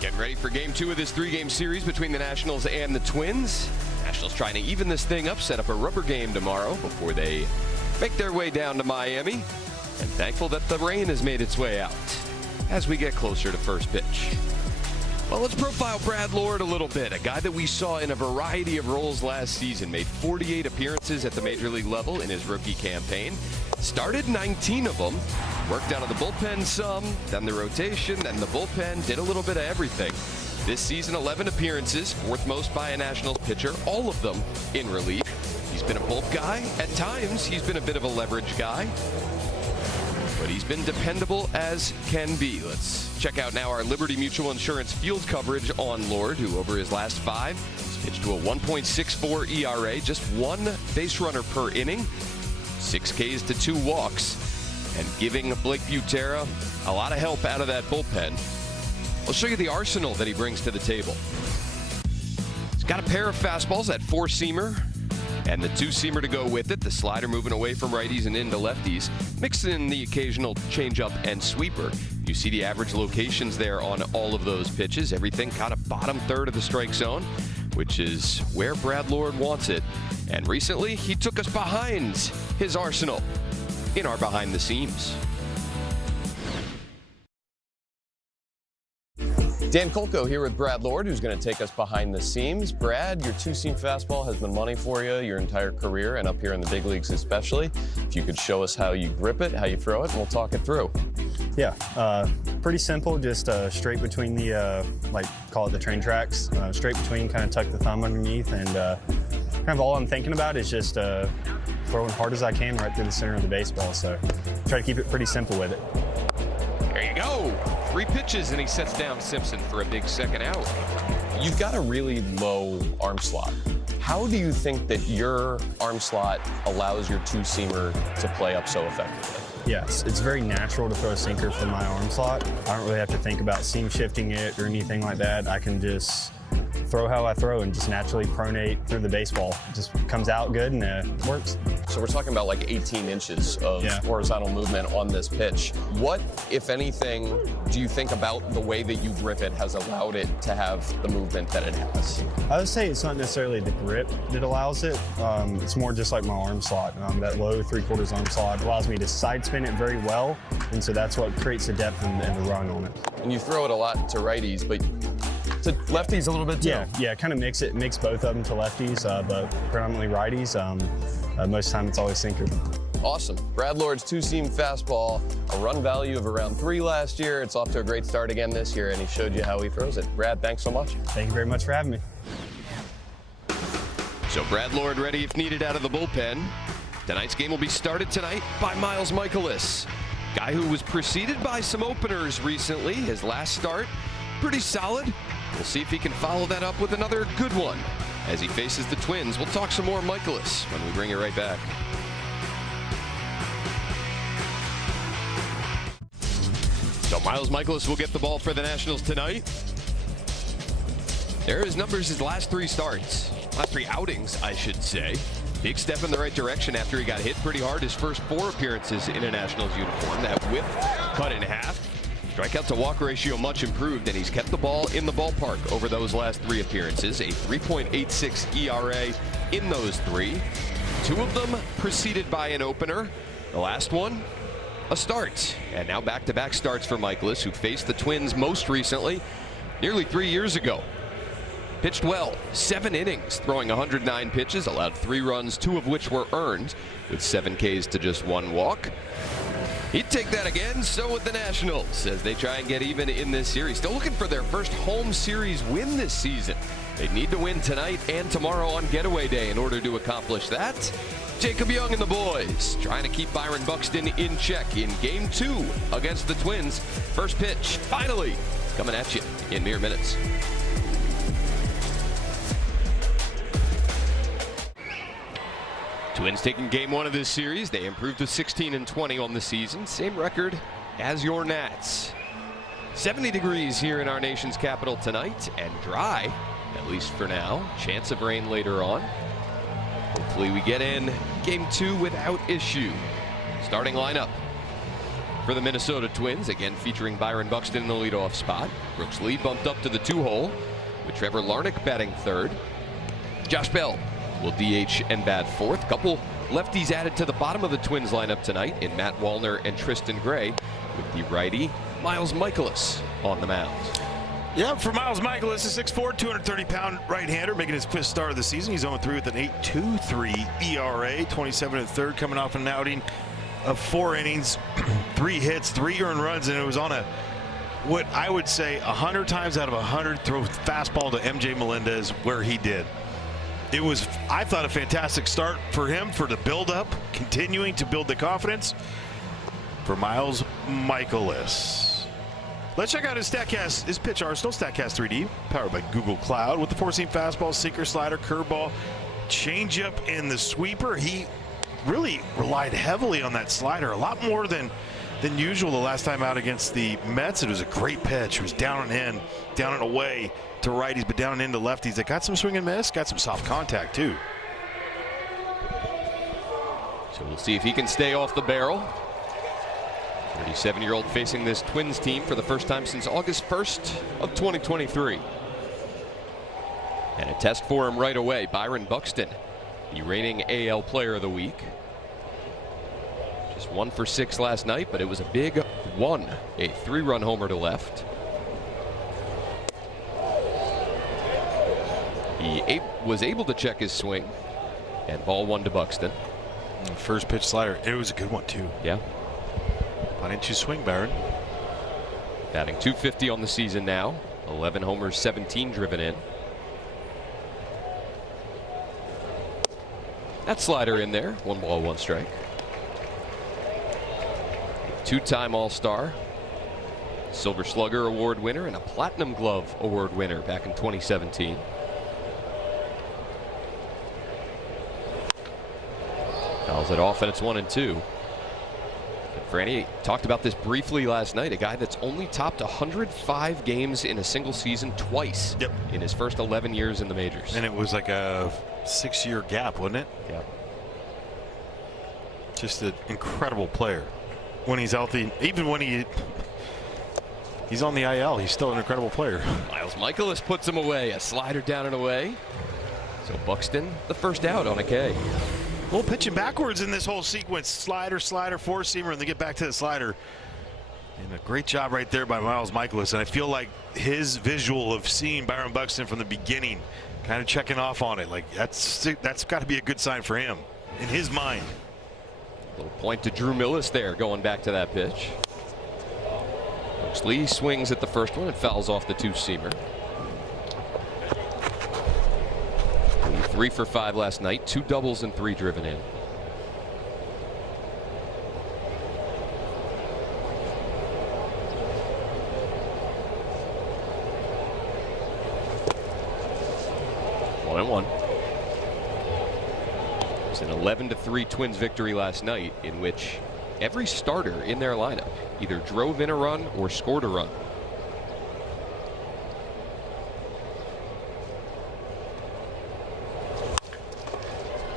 Getting ready for game 2 of this 3-game series between the Nationals and the Twins. Nationals trying to even this thing up, set up a rubber game tomorrow before they make their way down to Miami. And thankful that the rain has made its way out as we get closer to first pitch. Well, let's profile Brad Lord a little bit. A guy that we saw in a variety of roles last season. Made 48 appearances at the major league level in his rookie campaign. Started 19 of them. Worked out of the bullpen some, then the rotation, then the bullpen. Did a little bit of everything. This season, 11 appearances, fourth most by a Nationals pitcher. All of them in relief. He's been a bulk guy. At times, he's been a bit of a leverage guy. But he's been dependable as can be. Let's check out now our Liberty Mutual Insurance field coverage on Lord, who over his last 5 has pitched to a 1.64 ERA, just 1 base runner per inning, 6 Ks to 2 walks, and giving Blake Butera a lot of help out of that bullpen. I'll show you the arsenal that he brings to the table. He's got a pair of fastballs, that 4-seamer, and the 2-seamer to go with it. The slider moving away from righties and into lefties. Mix in the occasional changeup and sweeper. You see the average locations there on all of those pitches. Everything kind of bottom third of the strike zone, which is where Brad Lord wants it. And recently, he took us behind his arsenal in our Behind the Seams. Dan Kolko here with Brad Lord, who's going to take us behind the seams. Brad, your 2-seam fastball has been money for you your entire career, and up here in the big leagues especially. If you could show us how you grip it, how you throw it, and we'll talk it through. Yeah, pretty simple, just straight between the, call it the train tracks, straight between, kind of tuck the thumb underneath, and kind of all I'm thinking about is just throwing hard as I can right through the center of the baseball, so try to keep it pretty simple with it. There you go. 3 pitches, and he sets down Simpson for a big second out. You've got a really low arm slot. How do you think that your arm slot allows your 2-seamer to play up so effectively? Yes, it's very natural to throw a sinker from my arm slot. I don't really have to think about seam shifting it or anything like that. I can just throw how I throw and just naturally pronate through the baseball. It just comes out good and it works. So we're talking about like 18 inches of horizontal movement on this pitch. What, if anything, do you think about the way that you grip it has allowed it to have the movement that it has? I would say it's not necessarily the grip that allows it. It's more just like my arm slot. That low 3/4 arm slot allows me to side spin it very well, and so that's what creates the depth and the run on it. And you throw it a lot to righties, but to lefties a little bit too? Yeah, kind of mix both of them to lefties, but predominantly righties. Most of the time it's always sinker. Awesome. Brad Lord's 2-seam fastball, a run value of around 3 last year. It's off to a great start again this year, and he showed you how he throws it. Brad, thanks so much. Thank you very much for having me. So Brad Lord ready if needed out of the bullpen. Tonight's game will be started tonight by Miles Michaelis, guy who was preceded by some openers recently. His last start, pretty solid. We'll see if he can follow that up with another good one as he faces the Twins. We'll talk some more Michaelis when we bring it right back. So Miles Michaelis will get the ball for the Nationals tonight. There are his numbers his last 3 starts. Last 3 outings, I should say. Big step in the right direction after he got hit pretty hard his first 4 appearances in a Nationals uniform. That whip cut in half. Strikeout to walk ratio much improved, and he's kept the ball in the ballpark over those last 3 appearances. A 3.86 ERA in those 3. 2 of them preceded by an opener. The last one, a start. And now back-to-back starts for Michaelis, who faced the Twins most recently, nearly 3 years ago. Pitched well, 7 innings, throwing 109 pitches, allowed 3 runs, 2 of which were earned, with 7 Ks to just 1 walk. He'd take that again, so would the Nationals, as they try and get even in this series. Still looking for their first home series win this season. They need to win tonight and tomorrow on getaway day in order to accomplish that. Jacob Young and the boys trying to keep Byron Buxton in check in Game 2 against the Twins. First pitch, finally, coming at you in mere minutes. Twins taking Game 1 of this series. They improved to 16-20 on the season. Same record as your Nats. 70 degrees here in our nation's capital tonight, and dry, at least for now. Chance of rain later on. Hopefully we get in Game 2 without issue. Starting lineup. for the Minnesota Twins, again featuring Byron Buxton in the leadoff spot. Brooks Lee bumped up to the 2-hole with Trevor Larnach batting third. Josh Bell will DH and bat fourth. Couple lefties added to the bottom of the Twins lineup tonight in Matt Wallner and Tristan Gray, with the righty Miles Michaelis on the mound. Yeah, for Miles Michaelis, a 6'4", 230-pound right-hander, making his fifth start of the season. He's 0-3 with an 8.23 ERA, 27 1/3, coming off an outing of 4 innings, 3 hits, 3 earned runs, and it was on a, what I would say, 100 times out of 100 throw fastball to MJ Melendez where he did. It was, I thought, a fantastic start for him, for the build-up, continuing to build the confidence for Miles Michaelis. Let's check out his StatCast, his pitch arsenal. StatCast 3D, powered by Google Cloud, with the 4-seam fastball, sinker, slider, curveball, changeup, and the sweeper. He really relied heavily on that slider, a lot more than usual the last time out against the Mets. It was a great pitch. It was down and in, down and away to righties, but down and into lefties. That got some swing and miss, got some soft contact too. So we'll see if he can stay off the barrel. 37-year-old facing this Twins team for the first time since August 1st of 2023. And a test for him right away. Byron Buxton, the reigning AL Player of the Week. Just 1 for 6 last night, but it was a big one. A 3-run homer to left. He was able to check his swing, and ball 1 to Buxton. First pitch slider, it was a good one too. Yeah. Why didn't you swing, Byron? Batting .250 on the season now. 11 homers, 17 driven in. That slider in there. 1 ball, 1 strike. 2-time All-Star, Silver Slugger Award winner, and a Platinum Glove Award winner back in 2017. Fouls it off, and it's 1-2. Franny talked about this briefly last night. A guy that's only topped 105 games in a single season twice. Yep. In his first 11 years in the majors. And it was like a 6-year gap, wasn't it? Yeah. Just an incredible player. When he's healthy, even when he's on the IL, he's still an incredible player. Miles Michaelis puts him away. A slider down and away. So Buxton, the first out on a K. Well, pitching backwards in this whole sequence. Slider, slider, 4-seamer, and they get back to the slider. And a great job right there by Miles Michaelis. And I feel like his visual of seeing Byron Buxton from the beginning, kind of checking off on it, like that's got to be a good sign for him in his mind. Little point to Drew Millis there, going back to that pitch. Brooks Lee swings at the first one and fouls off the 2-seamer. 3 for 5 last night, 2 doubles and 3 driven in. One and one. It was an 11-3 Twins victory last night, in which every starter in their lineup either drove in a run or scored a run.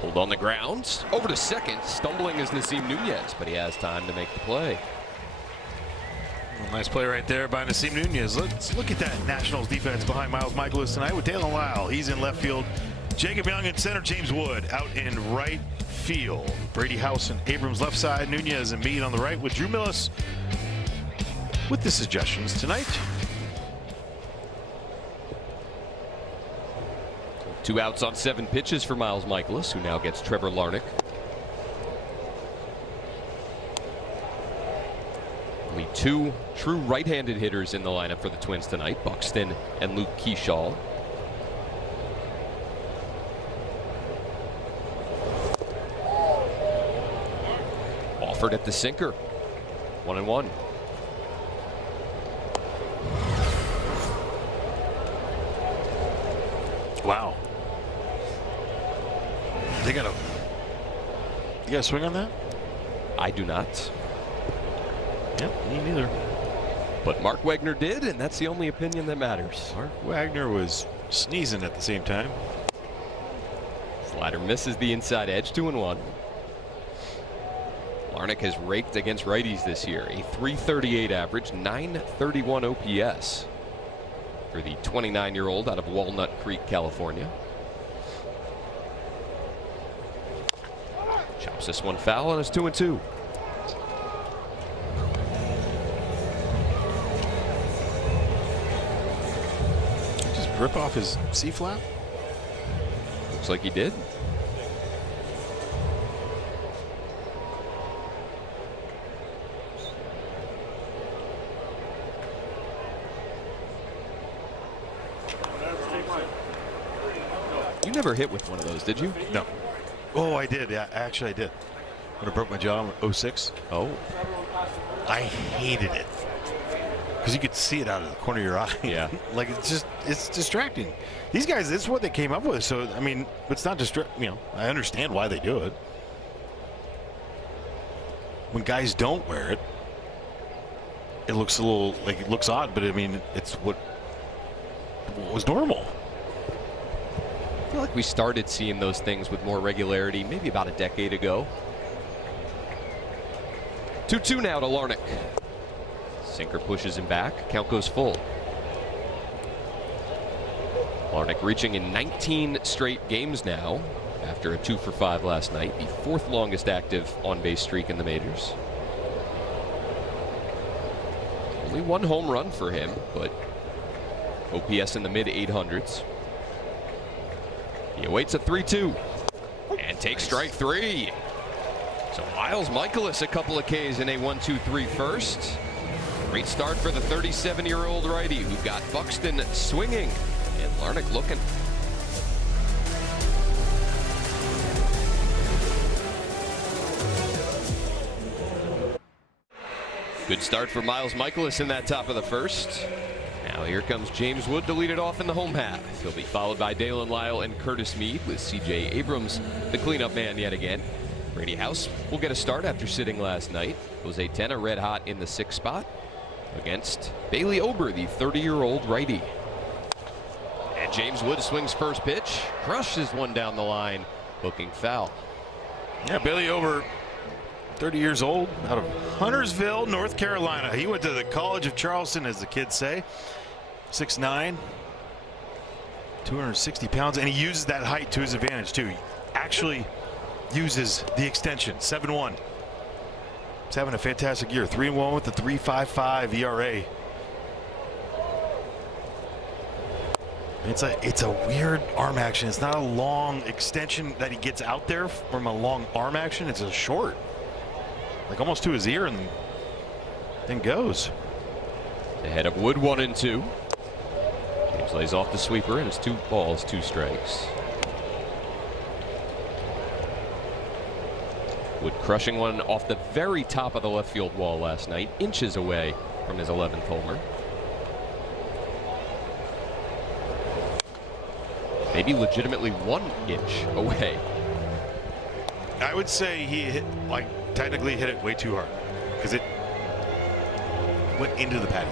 Hold on the ground. Over to second. Stumbling is Nasim Nunez, but he has time to make the play. Well, nice play right there by Nasim Nunez. Let's look at that Nationals defense behind Miles Michaelis tonight with Dalen Lyle. He's in left field. Jacob Young in center. James Wood out in right field. Brady House and Abrams left side. Nunez and Meade on the right, with Drew Millis with the suggestions tonight. 2 outs on 7 pitches for Miles Michaelis, who now gets Trevor Larnach. Only 2 true right-handed hitters in the lineup for the Twins tonight, Buxton and Luke Keyshaw. Offered at the sinker. 1-1. Wow. You got a swing on that? I do not. Yep, me neither. But Mark Wagner did, and that's the only opinion that matters. Mark Wagner was sneezing at the same time. Slider misses the inside edge, 2-1. Larnach has raked against righties this year. A .338 average, .931 OPS for the 29-year-old out of Walnut Creek, California. Chops this one foul, and it's 2-2. Just rip off his C-flap? Looks like he did. You never hit with one of those, did you? No. Oh, I did. Yeah, actually, I did. When I broke my jaw in 06. Oh. I hated it. Because you could see it out of the corner of your eye. Yeah. Like, it's distracting. These guys, this is what they came up with. So, I mean, it's not I understand why they do it. When guys don't wear it, it looks a little, like, it looks odd, but I mean, it's what was normal. I feel like we started seeing those things with more regularity maybe about a decade ago. 2-2 now to Larnach. Sinker pushes him back. Count goes full. Larnach reaching in 19 straight games now after a 2-for-5 last night, the fourth longest active on-base streak in the majors. Only one home run for him, but OPS in the mid-800s. He awaits a 3-2 and takes strike three. So Miles Michaelis a couple of Ks in a 1-2-3 first. Great start for the 37-year-old righty who got Buxton swinging and Larnach looking. Good start for Miles Michaelis in that top of the first. Now here comes James Wood to lead it off in the home half. He'll be followed by Dalen Lyle and Curtis Mead with C.J. Abrams, the cleanup man yet again. Brady House will get a start after sitting last night. Jose Tena red hot in the 6th spot against Bailey Ober, the 30-year-old righty. And James Wood swings first pitch, crushes one down the line, hooking foul. Yeah, Bailey Ober, 30 years old, out of Huntersville, North Carolina. He went to the College of Charleston, as the kids say. 6'9", 260 pounds, and he uses that height to his advantage, too. He actually uses the extension, 7'1". He's having a fantastic year, 3-1 with the 3.55 ERA. It's a weird arm action. It's not a long extension that he gets out there from a long arm action. It's a short, like almost to his ear, and then goes. Ahead of Wood, 1-2. James lays off the sweeper, and it's 2 balls, 2 strikes. Wood crushing one off the very top of the left field wall last night, inches away from his 11th homer. Maybe legitimately 1 inch away. I would say he technically hit it way too hard because it went into the patio.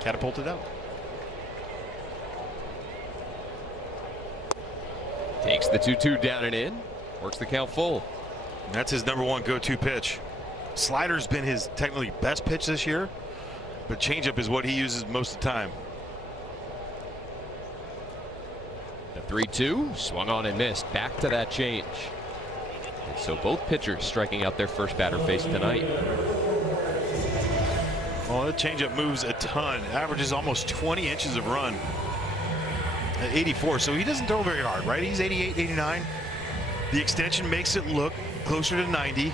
Catapulted out. Takes the 2-2 down and in. Works the count full. And that's his #1 go-to pitch. Slider's been his technically best pitch this year, but changeup is what he uses most of the time. The 3-2 swung on and missed. Back to that change. And so both pitchers striking out their first batter faced tonight. Well, that changeup moves a ton. Averages almost 20 inches of run at 84. So he doesn't throw very hard, right? He's 88, 89. The extension makes it look closer to 90.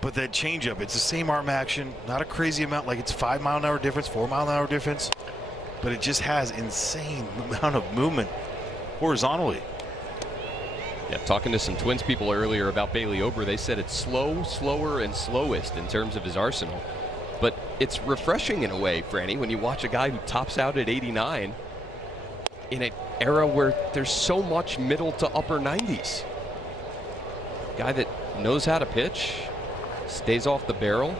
But that changeup, it's the same arm action. Not a crazy amount, like it's 5-mile-an-hour difference, 4-mile-an-hour difference. But it just has insane amount of movement horizontally. Yeah, talking to some Twins people earlier about Bailey Ober, they said it's slow, slower, and slowest in terms of his arsenal. But it's refreshing in a way, Franny, when you watch a guy who tops out at 89 in an era where there's so much middle to upper 90s. Guy that knows how to pitch, stays off the barrel,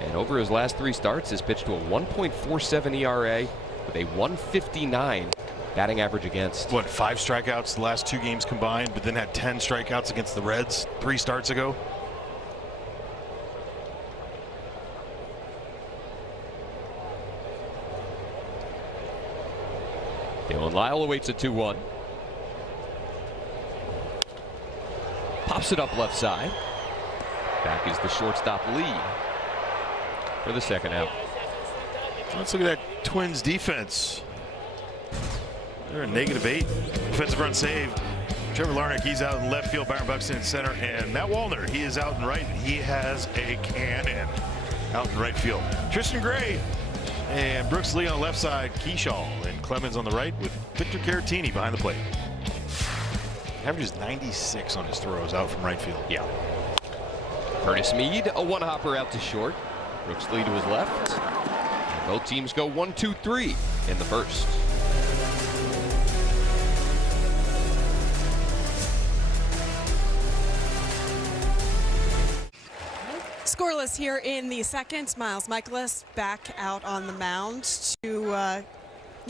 and over his last 3 starts has pitched to a 1.47 ERA with a 159 batting average against. What, 5 strikeouts the last 2 games combined, but then had 10 strikeouts against the Reds 3 starts ago? Galen Lyle awaits a 2-1. Pops it up left side. Back is the shortstop Lee for the second out. Let's look at that Twins defense. They're a -8. Defensive run saved. Trevor Larnach, he's out in left field. Byron Buxton in center. And Matt Wallner, he is out in right. He has a cannon out in right field. Tristan Gray and Brooks Lee on the left side. Keyshaw and Clemens on the right with Victor Caratini behind the plate. Averages 96 on his throws out from right field. Yeah. Curtis Mead, a one-hopper out to short. Brooks Lee to his left. And both teams go 1-2-3 in the first. Scoreless here in the second. Miles Michaelis back out on the mound to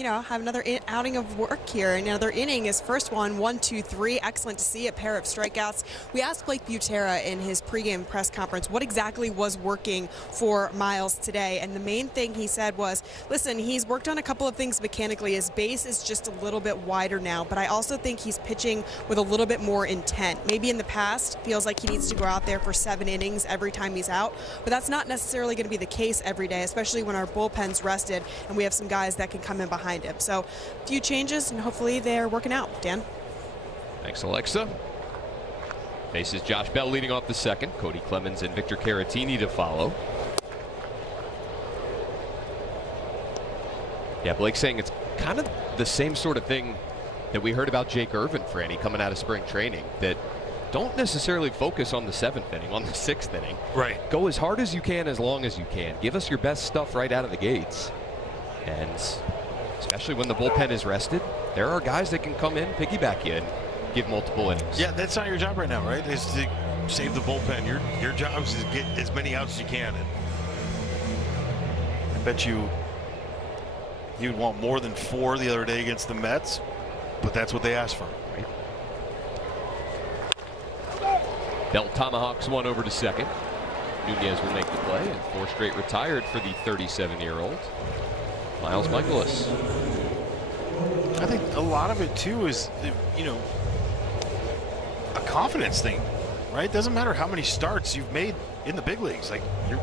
have another outing of work here. Another inning, his first one, 1-2-3. Excellent to see, a pair of strikeouts. We asked Blake Butera in his pregame press conference what exactly was working for Miles today, and the main thing he said was, listen, he's worked on a couple of things mechanically. His base is just a little bit wider now, but I also think he's pitching with a little bit more intent. Maybe in the past, feels like he needs to go out there for 7 innings every time he's out, but that's not necessarily going to be the case every day, especially when our bullpen's rested and we have some guys that can come in behind him. So a few changes, and hopefully they're working out. Dan? Thanks, Alexa. Faces Josh Bell leading off the second. Cody Clemens and Victor Caratini to follow. Yeah, Blake saying it's kind of the same sort of thing that we heard about Jake Irvin, Franny, coming out of spring training, that don't necessarily focus on the 7th inning, on the 6th inning. Right. Go as hard as you can, as long as you can. Give us your best stuff right out of the gates. And especially when the bullpen is rested, there are guys that can come in, piggyback you, and give multiple innings. Yeah, that's not your job right now, right? Is to save the bullpen. Your job is to get as many outs as you can. And I bet you'd want more than 4 the other day against the Mets, but that's what they asked for. Right. Bell tomahawks one over to second. Nunez will make the play, and 4 straight retired for the 37-year-old. Miles Michaelis. I think a lot of it too is, a confidence thing, right? Doesn't matter how many starts you've made in the big leagues. Like you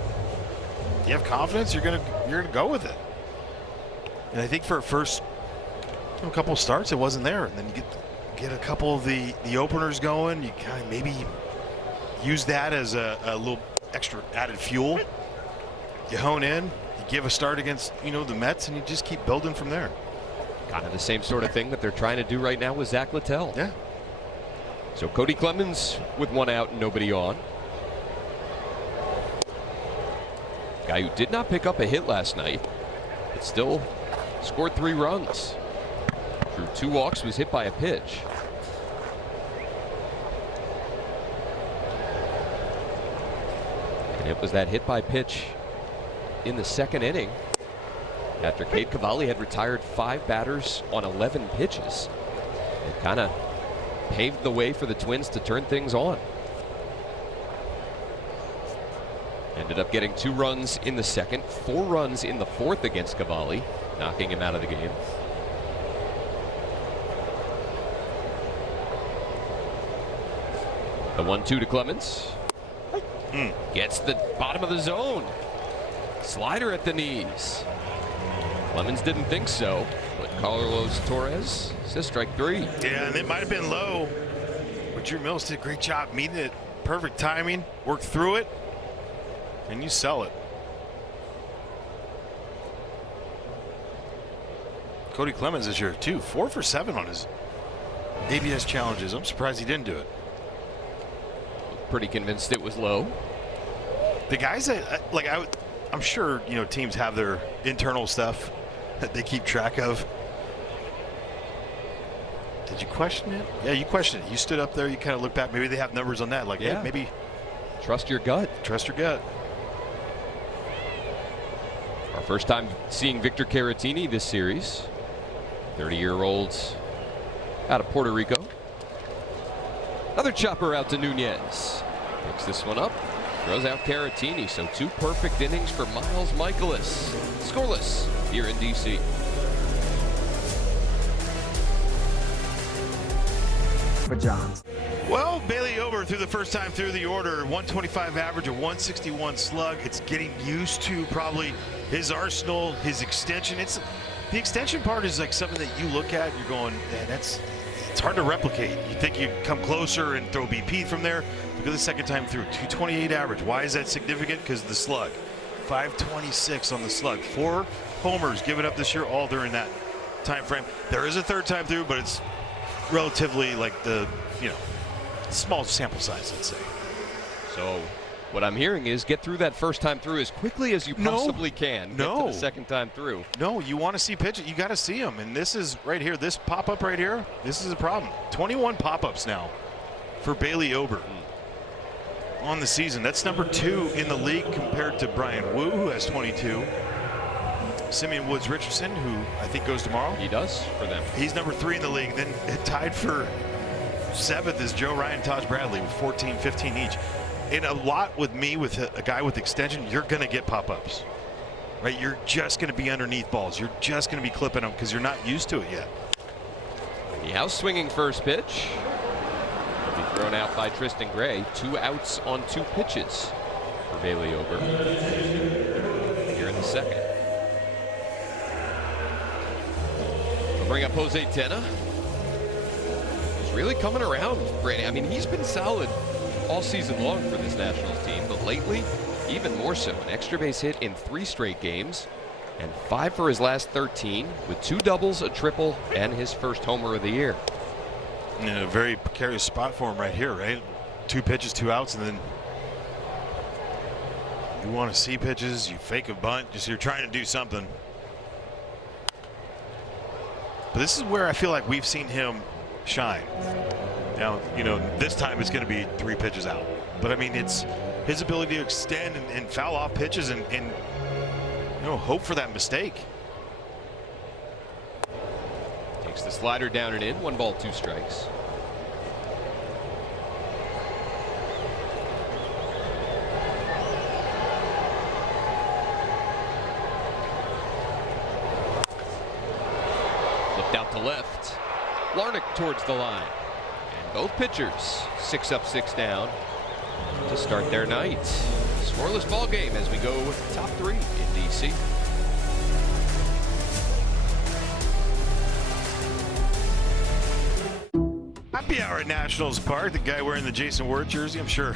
have confidence, you're gonna go with it. And I think for a first couple of starts, it wasn't there. And then you get a couple of the openers going. You kind of maybe use that as a little extra added fuel. You hone in. Give a start against the Mets, and you just keep building from there. Kind of the same sort of thing that they're trying to do right now with Zach Littell. Yeah. So Cody Clemens with 1 out and nobody on. Guy who did not pick up a hit last night, but still scored 3 runs. Drew 2 walks, was hit by a pitch. And it was that hit by pitch in the second inning after Cade Cavalli had retired 5 batters on 11 pitches. It kind of paved the way for the Twins to turn things on. Ended up getting 2 runs in the second, 4 runs in the fourth against Cavalli, knocking him out of the game. The 1-2 to Clemens. Gets the bottom of the zone. Slider at the knees. Clemens didn't think so, but Carlos Torres says strike 3. Yeah, and it might have been low, but Drew Mills did a great job meeting it. Perfect timing, worked through it, and you sell it. Cody Clemens this year too, 4 for 7 on his ABS challenges. I'm surprised he didn't do it. Pretty convinced it was low. The guys that I'm sure teams have their internal stuff that they keep track of. Did you question it? Yeah, you questioned it. You stood up there, you kind of looked back. Maybe they have numbers on that. Like, yeah, hey, maybe trust your gut. Trust your gut. Our first time seeing Victor Caratini this series. 30-year-old out of Puerto Rico. Another chopper out to Nunez. Picks this one up. Throws out Caratini. So 2 perfect innings for Miles Michaelis. Scoreless here in D.C. for Johns. Well, Bailey Ober through the first time through the order, 125 average, a 161 slug. It's getting used to probably his arsenal, his extension. The extension part is like something that you look at and you're going, man, it's hard to replicate. You think you come closer and throw BP from there. Look at the second time through, 228 average. Why is that significant? Because of the slug. 526 on the slug. 4 homers given up this year, all during that time frame. There is a third time through, but it's relatively like the, small sample size, let's say. So what I'm hearing is get through that first time through as quickly as you possibly can. Get to the second time through. No, you want to see pitches, you got to see them. And this is right here, this pop-up right here, this is a problem. 21 pop-ups now for Bailey Ober on the season. That's number 2 in the league compared to Brian Wu, who has 22. Simeon Woods Richardson, who I think goes tomorrow. He does for them. He's number 3 in the league. Then tied for 7th is Joe Ryan, Taj Bradley with 14, 15 each. In a lot with me, with a guy with extension, you're going to get pop-ups, right? You're just going to be underneath balls. You're just going to be clipping them because you're not used to it yet. The house swinging first pitch. Will be thrown out by Tristan Gray. 2 outs on 2 pitches for Bailey Ober here in the second. We'll bring up Jose Tena. He's really coming around, Brady. I mean, he's been solid all season long for this Nationals team, but lately, even more so. An extra base hit in 3 straight games, and 5 for his last 13, with 2 doubles, a triple, and his first homer of the year. In a very precarious spot for him right here, right? 2 pitches, 2 outs, and then you want to see pitches, you fake a bunt, just you're trying to do something. But this is where I feel like we've seen him shine. Now, this time it's going to be 3 pitches out. But I mean, it's his ability to extend and foul off pitches and hope for that mistake. Takes the slider down and in. 1 ball, 2 strikes. Flipped out to left. Larnach towards the line. Both pitchers 6 up, 6 down to start their night. Scoreless ball game as we go with the top 3 in DC. Happy hour at Nationals Park. The guy wearing the Jason Ward jersey, I'm sure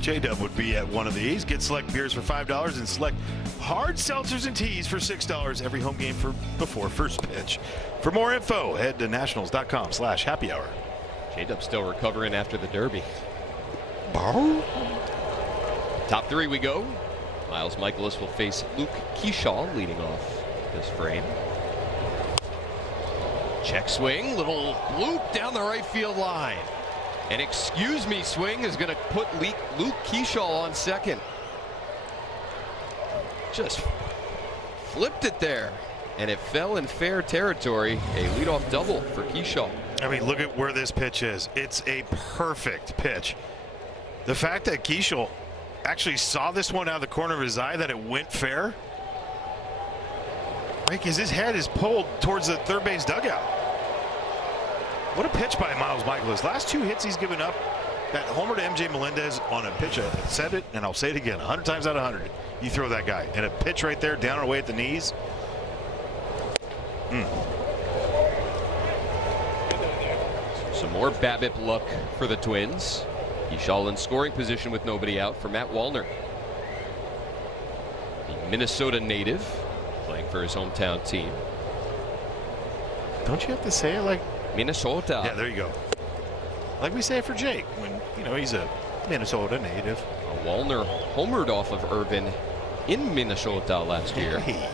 J-Dub would be at one of these. Get select beers for $5 and select hard seltzers and teas for $6 every home game before first pitch. For more info, head to nationals.com/happy hour. J-Dub still recovering after the Derby. Top 3 we go. Miles Michaelis will face Luke Keyshaw leading off this frame. Check swing, little loop down the right field line. An excuse me swing is going to put Luke Keyshaw on second. Just flipped it there, and it fell in fair territory. A leadoff double for Keyshaw. I mean, look at where this pitch is. It's a perfect pitch. The fact that Keyshaw actually saw this one out of the corner of his eye, that it went fair, right? Because his head is pulled towards the third base dugout. What a pitch by Miles Michaelis. Last 2 hits he's given up. That homer to MJ Melendez on a pitch. I said it, and I'll say it again. 100 times out of 100, you throw that guy. And a pitch right there, down and away at the knees. Some more BABIP luck for the Twins. Keyshaw in scoring position with nobody out for Matt Wallner. The Minnesota native playing for his hometown team. Don't you have to say it like Minnesota? Yeah, there you go. Like we say it for Jake when he's a Minnesota native. Wallner homered off of Irvin in Minnesota last year. Hey.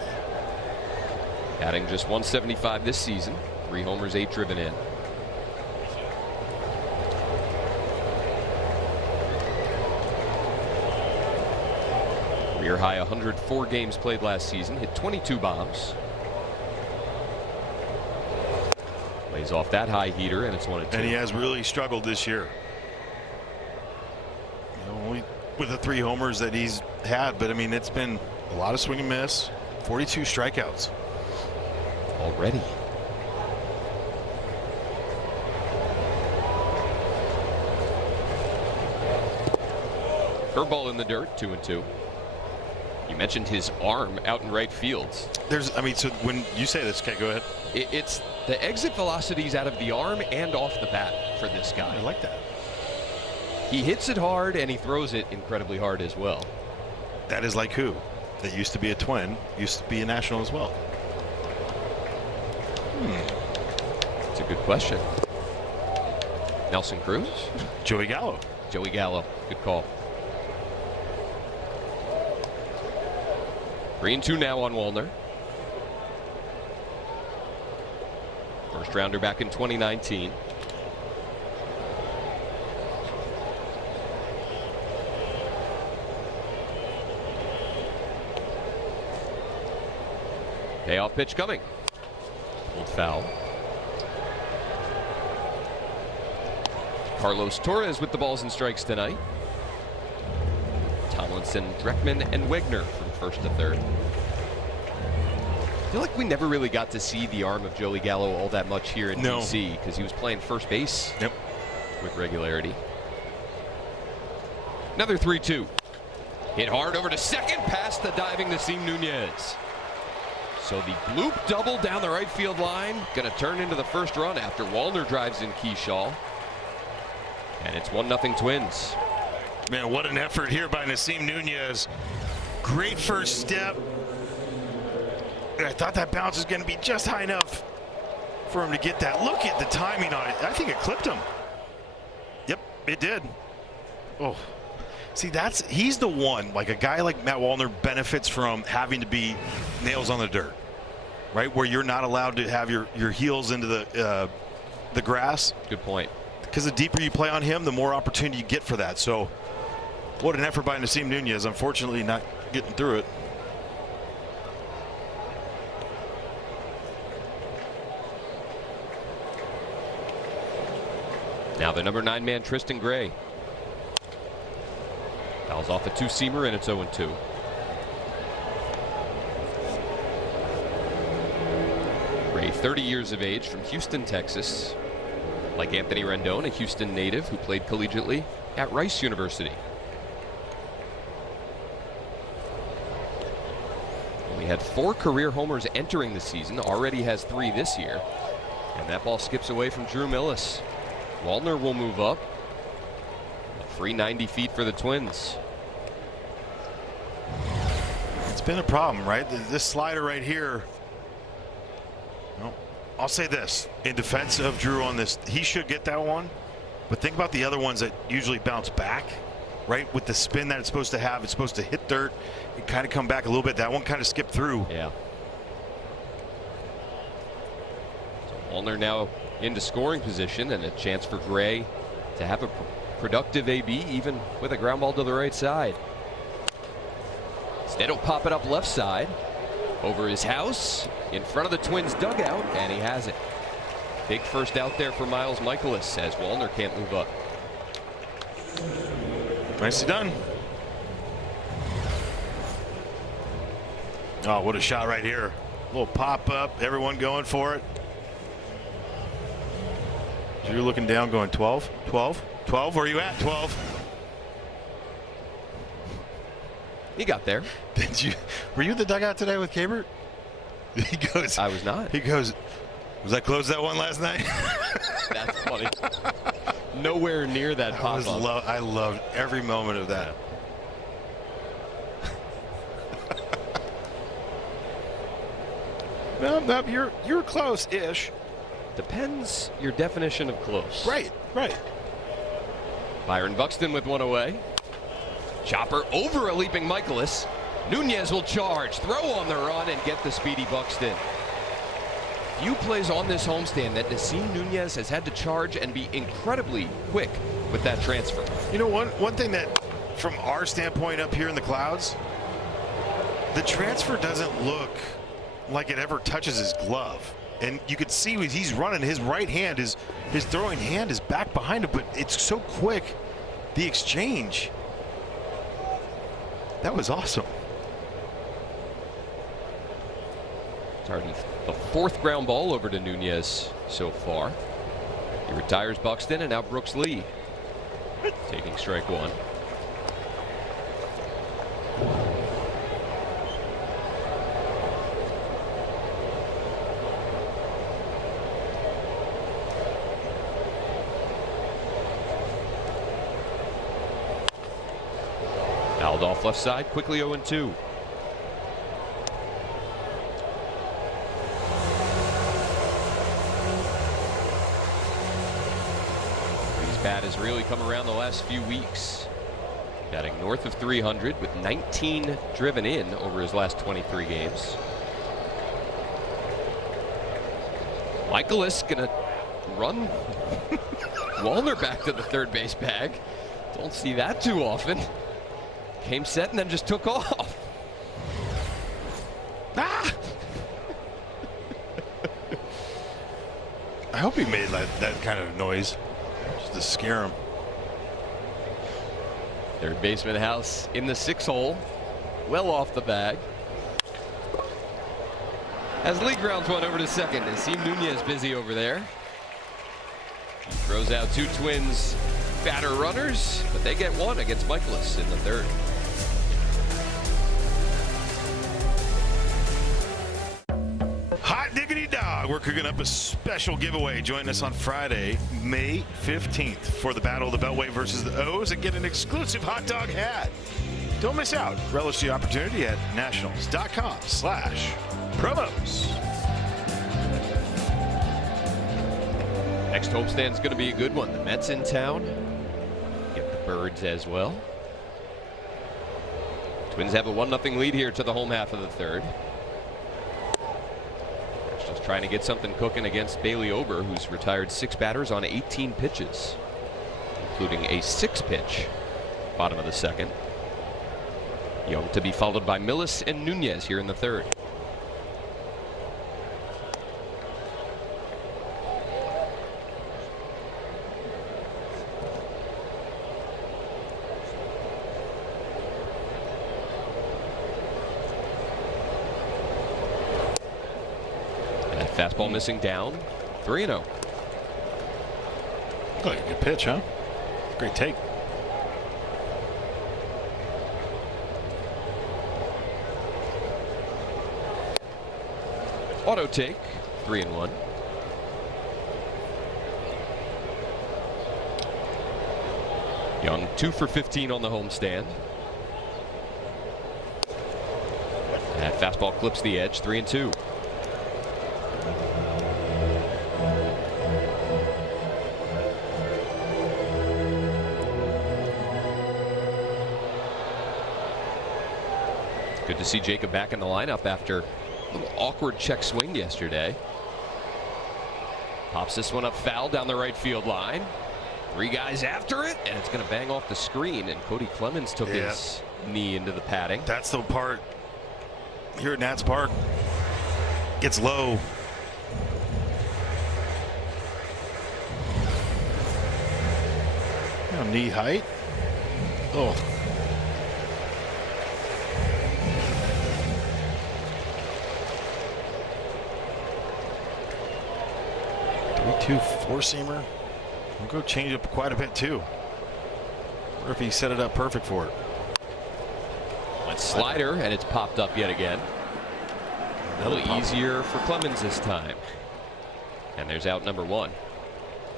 Adding just 175 this season. 3 homers, 8 driven in. Career high 104 games played last season. Hit 22 bombs. Lays off that high heater, and it's 1-2. And he has really struggled this year. Only with the 3 homers that he's had, but I mean, it's been a lot of swing and miss. 42 strikeouts already. Curveball in the dirt, 2-2. You mentioned his arm out in right field. So when you say this, okay, go ahead. It's the exit velocities out of the arm and off the bat for this guy. I like that. He hits it hard and he throws it incredibly hard as well. That is like who? That used to be a Twin, used to be a National as well. It's a good question. Nelson Cruz? Joey Gallo. Joey Gallo. Good call. 3-2 now on Wallner. First rounder back in 2019. Payoff pitch coming. Pulled foul. Carlos Torres with the balls and strikes tonight. Tomlinson, Dreckman, and Wegner from first to third. I feel like we never really got to see the arm of Joey Gallo all that much here in DC because he was playing first base with regularity. Another 3-2. Hit hard over to second, past the diving Nasim Nunez. So the bloop double down the right field line going to turn into the first run after Wallner drives in Keyshaw. And it's 1-0 Twins. Man, what an effort here by Nasim Nunez. Great first step. And I thought that bounce was going to be just high enough for him to get that. Look at the timing on it. I think it clipped him. Yep, it did. Oh, see, he's the one, like a guy like Matt Wallner benefits from having to be nails on the dirt, right? Where you're not allowed to have your heels into the grass. Good point. Because the deeper you play on him, the more opportunity you get for that. So what an effort by Nasim Nunez. Unfortunately, not getting through it. Now the number 9 man, Tristan Gray. Fouls off a two-seamer, and it's 0-2. Gray, 30 years of age, from Houston, Texas. Like Anthony Rendon, a Houston native who played collegiately at Rice University. He had 4 career homers entering the season, already has 3 this year. And that ball skips away from Drew Millis. Wallner will move up. A free 90 feet for the Twins. It's been a problem, right? This slider right here. No, I'll say this. In defense of Drew on this, he should get that one. But think about the other ones that usually bounce back, right? With the spin that it's supposed to have. It's supposed to hit dirt and kind of come back a little bit. That one kind of skipped through. Yeah. So Wallner now into scoring position, and a chance for Gray to have a productive AB, even with a ground ball to the right side. Instead, he'll pop it up left side over his house in front of the Twins dugout, and he has it. Big first out there for Miles Michaelis as Wallner can't move up. Nicely done. Oh, what a shot right here. A little pop up, everyone going for it. Drew looking down, going 12, 12, 12. Where are you at? 12. He got there. Were you in the dugout today with Kabert? He goes. I was not. He goes. Was I close that one last night? That's funny. Nowhere near that pop up. I loved every moment of that. No, you're close-ish. Depends your definition of close. Right. Byron Buxton with one away. Chopper over a leaping Michaelis. Nunez will charge, throw on the run, and get the speedy Buxton. Few plays on this homestand that Nasim Nunez has had to charge and be incredibly quick with that transfer. You know, one thing that, from our standpoint up here in the clouds, the transfer doesn't look like it ever touches his glove. And you could see when he's running, his right hand, his throwing hand is back behind him, but it's so quick, the exchange. That was awesome. It's already the 4th ground ball over to Nunez so far. He retires Buxton, and now Brooks Lee taking strike 1. off left side, quickly 0-2. His bat has really come around the last few weeks. Batting north of 300 with 19 driven in over his last 23 games. Michaelis gonna run Wallner back to the third base bag. Don't see that too often. Came set and then just took off. Ah! I hope he made that kind of noise just to scare him. Third baseman House in the 6 hole, well off the bag. As Lee grounds one over to second, Asim Nunez busy over there. He throws out 2 Twins batter runners, but they get one against Michaelis in the third. Hot diggity dog. We're cooking up a special giveaway. Join us on Friday, May 15th for the Battle of the Beltway versus the O's and get an exclusive hot dog hat. Don't miss out. Relish the opportunity at nationals.com/promos. Next homestand is going to be a good one. The Mets in town. Get the Birds as well. Twins have a 1-0 lead here to the home half of the third. Just trying to get something cooking against Bailey Ober, who's retired 6 batters on 18 pitches, including a 6-pitch bottom of the second. Young to be followed by Millis and Nunez here in the third. Fastball missing down. 3-0. Oh, good pitch, huh? Great take. Auto take. 3-1. Young 2 for 15 on the homestand. That fastball clips the edge. 3-2. Good to see Jacob back in the lineup after a little awkward check swing yesterday. Pops this one up foul down the right field line. 3 guys after it, and it's going to bang off the screen. And Cody Clemens took his knee into the padding. That's the part here at Nats Park. Gets low. Knee height. Oh. Two 4-seamer. We'll go change up quite a bit too. Or if he set it up perfect for it. Went slider, and it's popped up yet again. A little easier for Clemens this time. And there's out number 1.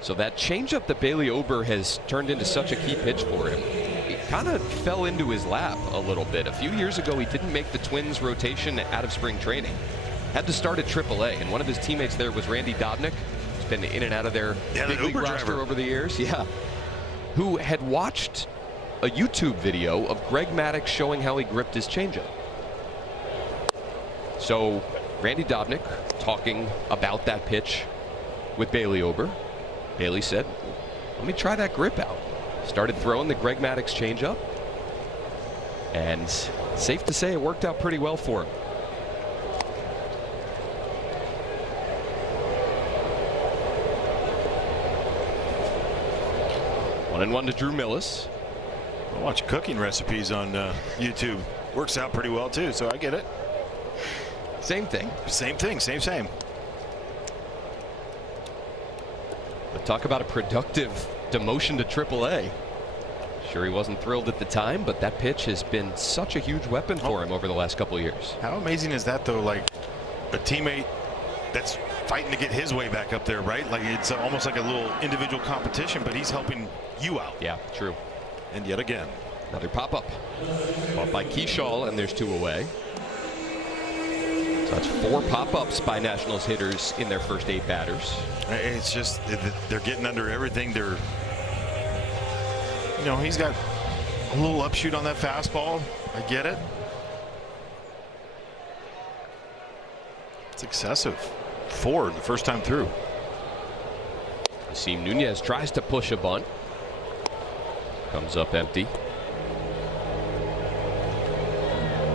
So that changeup that Bailey Ober has turned into such a key pitch for him, it kind of fell into his lap a little bit. A few years ago, he didn't make the Twins rotation out of spring training. Had to start at AAA, and one of his teammates there was Randy Dobnik. Been in and out of their big league roster over the years, who had watched a YouTube video of Greg Maddux showing how he gripped his changeup. So Randy Dobnik talking about that pitch with Bailey Ober. Bailey said, "Let me try that grip out." Started throwing the Greg Maddux changeup, and safe to say it worked out pretty well for him. 1-1 to Drew Millis. I watch cooking recipes on YouTube. Works out pretty well too, so I get it. Same thing. Same thing. Same. But talk about a productive demotion to AAA. Sure, he wasn't thrilled at the time, but that pitch has been such a huge weapon for him over the last couple of years. How amazing is that, though? Like a teammate that's fighting to get his way back up there, right? Like it's almost like a little individual competition, but he's helping you out. Yeah, true. And yet again, Another pop-up. Caught by Keyshaw, and there's 2 away. So that's 4 pop-ups by Nationals hitters in their first 8 batters. It's just they're getting under everything. They're, he's got a little upshoot on that fastball. I get it. It's excessive. 4 the first time through. Nasim Nunez tries to push a bunt. Comes up empty.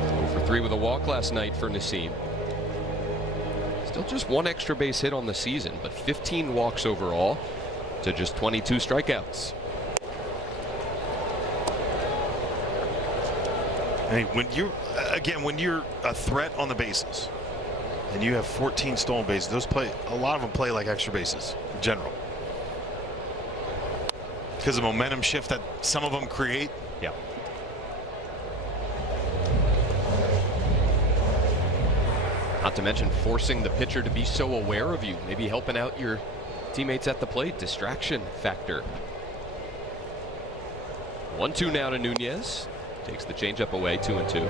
0 for 3 with a walk last night for Nasim. Still just 1 extra base hit on the season, but 15 walks overall to just 22 strikeouts. I mean, when you're a threat on the bases and you have 14 stolen bases, a lot of them play like extra bases in general. Because of the momentum shift that some of them create. Yeah. Not to mention forcing the pitcher to be so aware of you, maybe helping out your teammates at the plate. Distraction factor. 1-2 now to Nunez. Takes the changeup away, 2-2.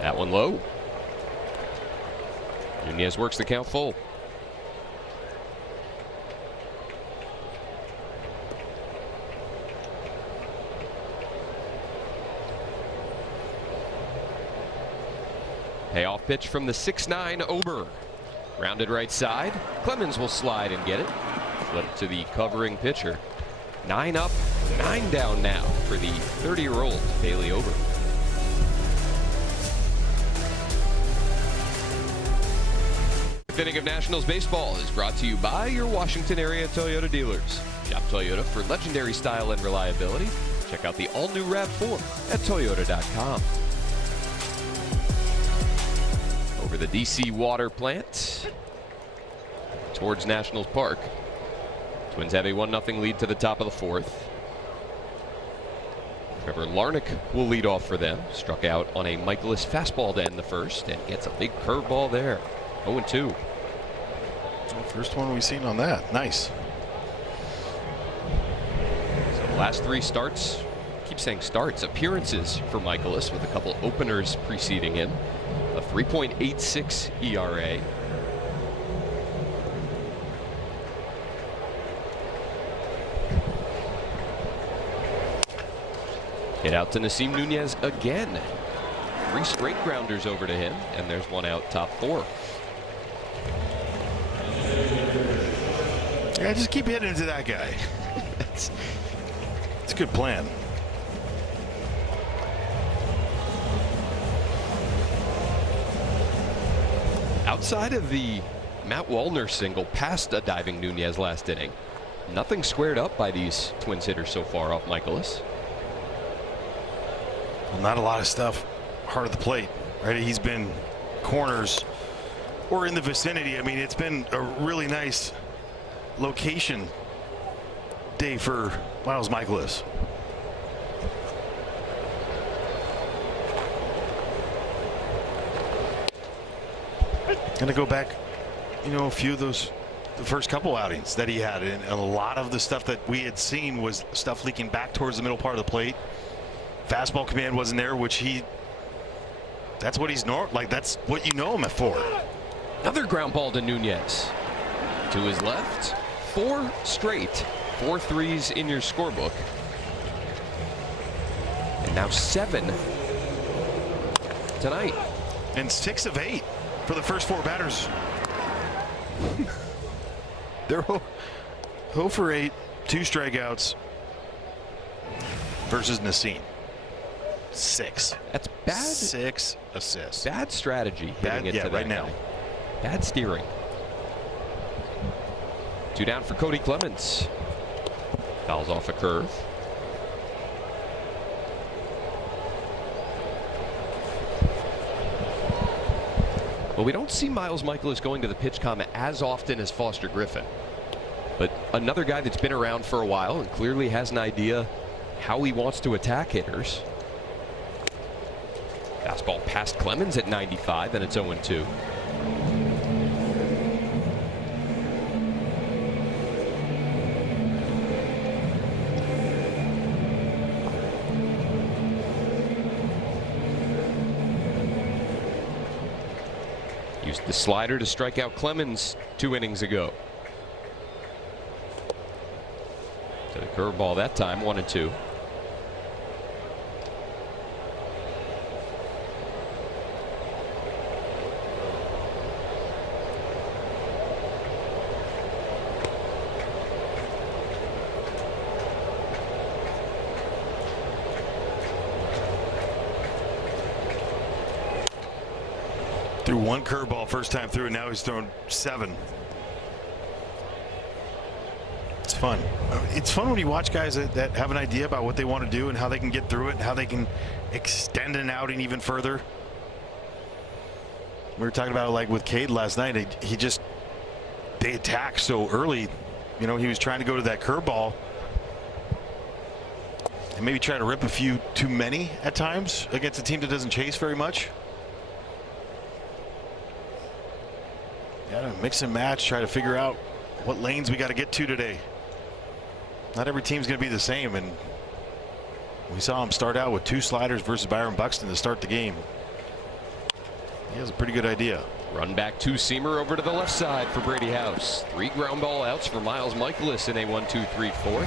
That one low. Nunez works the count full. Payoff pitch from the 6'9" Ober. Rounded right side. Clemens will slide and get it. Flip to the covering pitcher. 9 up, 9 down now for the 30-year-old Bailey Ober. The inning of Nationals baseball is brought to you by your Washington area Toyota dealers. Shop Toyota for legendary style and reliability. Check out the all-new RAV4 at Toyota.com. Over the DC water plant towards Nationals Park. Twins have a 1-0 lead to the top of the 4th. Trevor Larnach will lead off for them. Struck out on a Michaelis fastball to end the first and gets a big curveball there. 0-2. First one we've seen on that. Nice. So the last 3 starts, I keep saying starts, appearances for Michaelis with a couple openers preceding him. A 3.86 ERA. Hit out to Nasim Nunez again. 3 straight grounders over to him, and there's 1 out, top 4. Yeah, just keep hitting into that guy. It's a good plan. Outside of the Matt Wallner single past a diving Nunez last inning, nothing squared up by these Twins hitters so far off Michaelis. Well, not a lot of stuff hard at the plate, right? He's been corners or in the vicinity. I mean, it's been a really nice location day for Miles Michaelis. Gonna go back, a few of the first couple outings that he had, and a lot of the stuff that we had seen was stuff leaking back towards the middle part of the plate. Fastball command wasn't there, which that's what he's that's what you know him for. Another ground ball to Nunez. To his left, 4 straight, 4 threes in your scorebook. And now 7 tonight. And 6 of 8 for the first 4 batters. They're 0 for 8, 2 strikeouts versus Nasim. 6. That's bad. 6 assists. Bad strategy hitting it to that right now. guy. Bad steering. 2 down for Cody Clemens. Fouls off a curve. Well, we don't see Miles Michaelis going to the pitch comment as often as Foster Griffin. But another guy that's been around for a while and clearly has an idea how he wants to attack hitters. Fastball past Clemens at 95, and it's 0-2. Used the slider to strike out Clemens 2 innings ago. To the curveball that time, 1-2. Threw one curveball first time through, and now he's thrown 7. It's fun. It's fun when you watch guys that have an idea about what they want to do and how they can get through it and how they can extend an outing even further. We were talking about it like with Cade last night. They attack so early. You know, he was trying to go to that curveball and maybe try to rip a few too many at times against a team that doesn't chase very much. Got to mix and match, try to figure out what lanes we got to get to today. Not every team's going to be the same, and we saw him start out with 2 sliders versus Byron Buxton to start the game. He has a pretty good idea. Run back 2-seamer over to the left side for Brady House. 3 ground ball outs for Miles Michaelis in a 1-2-3-4.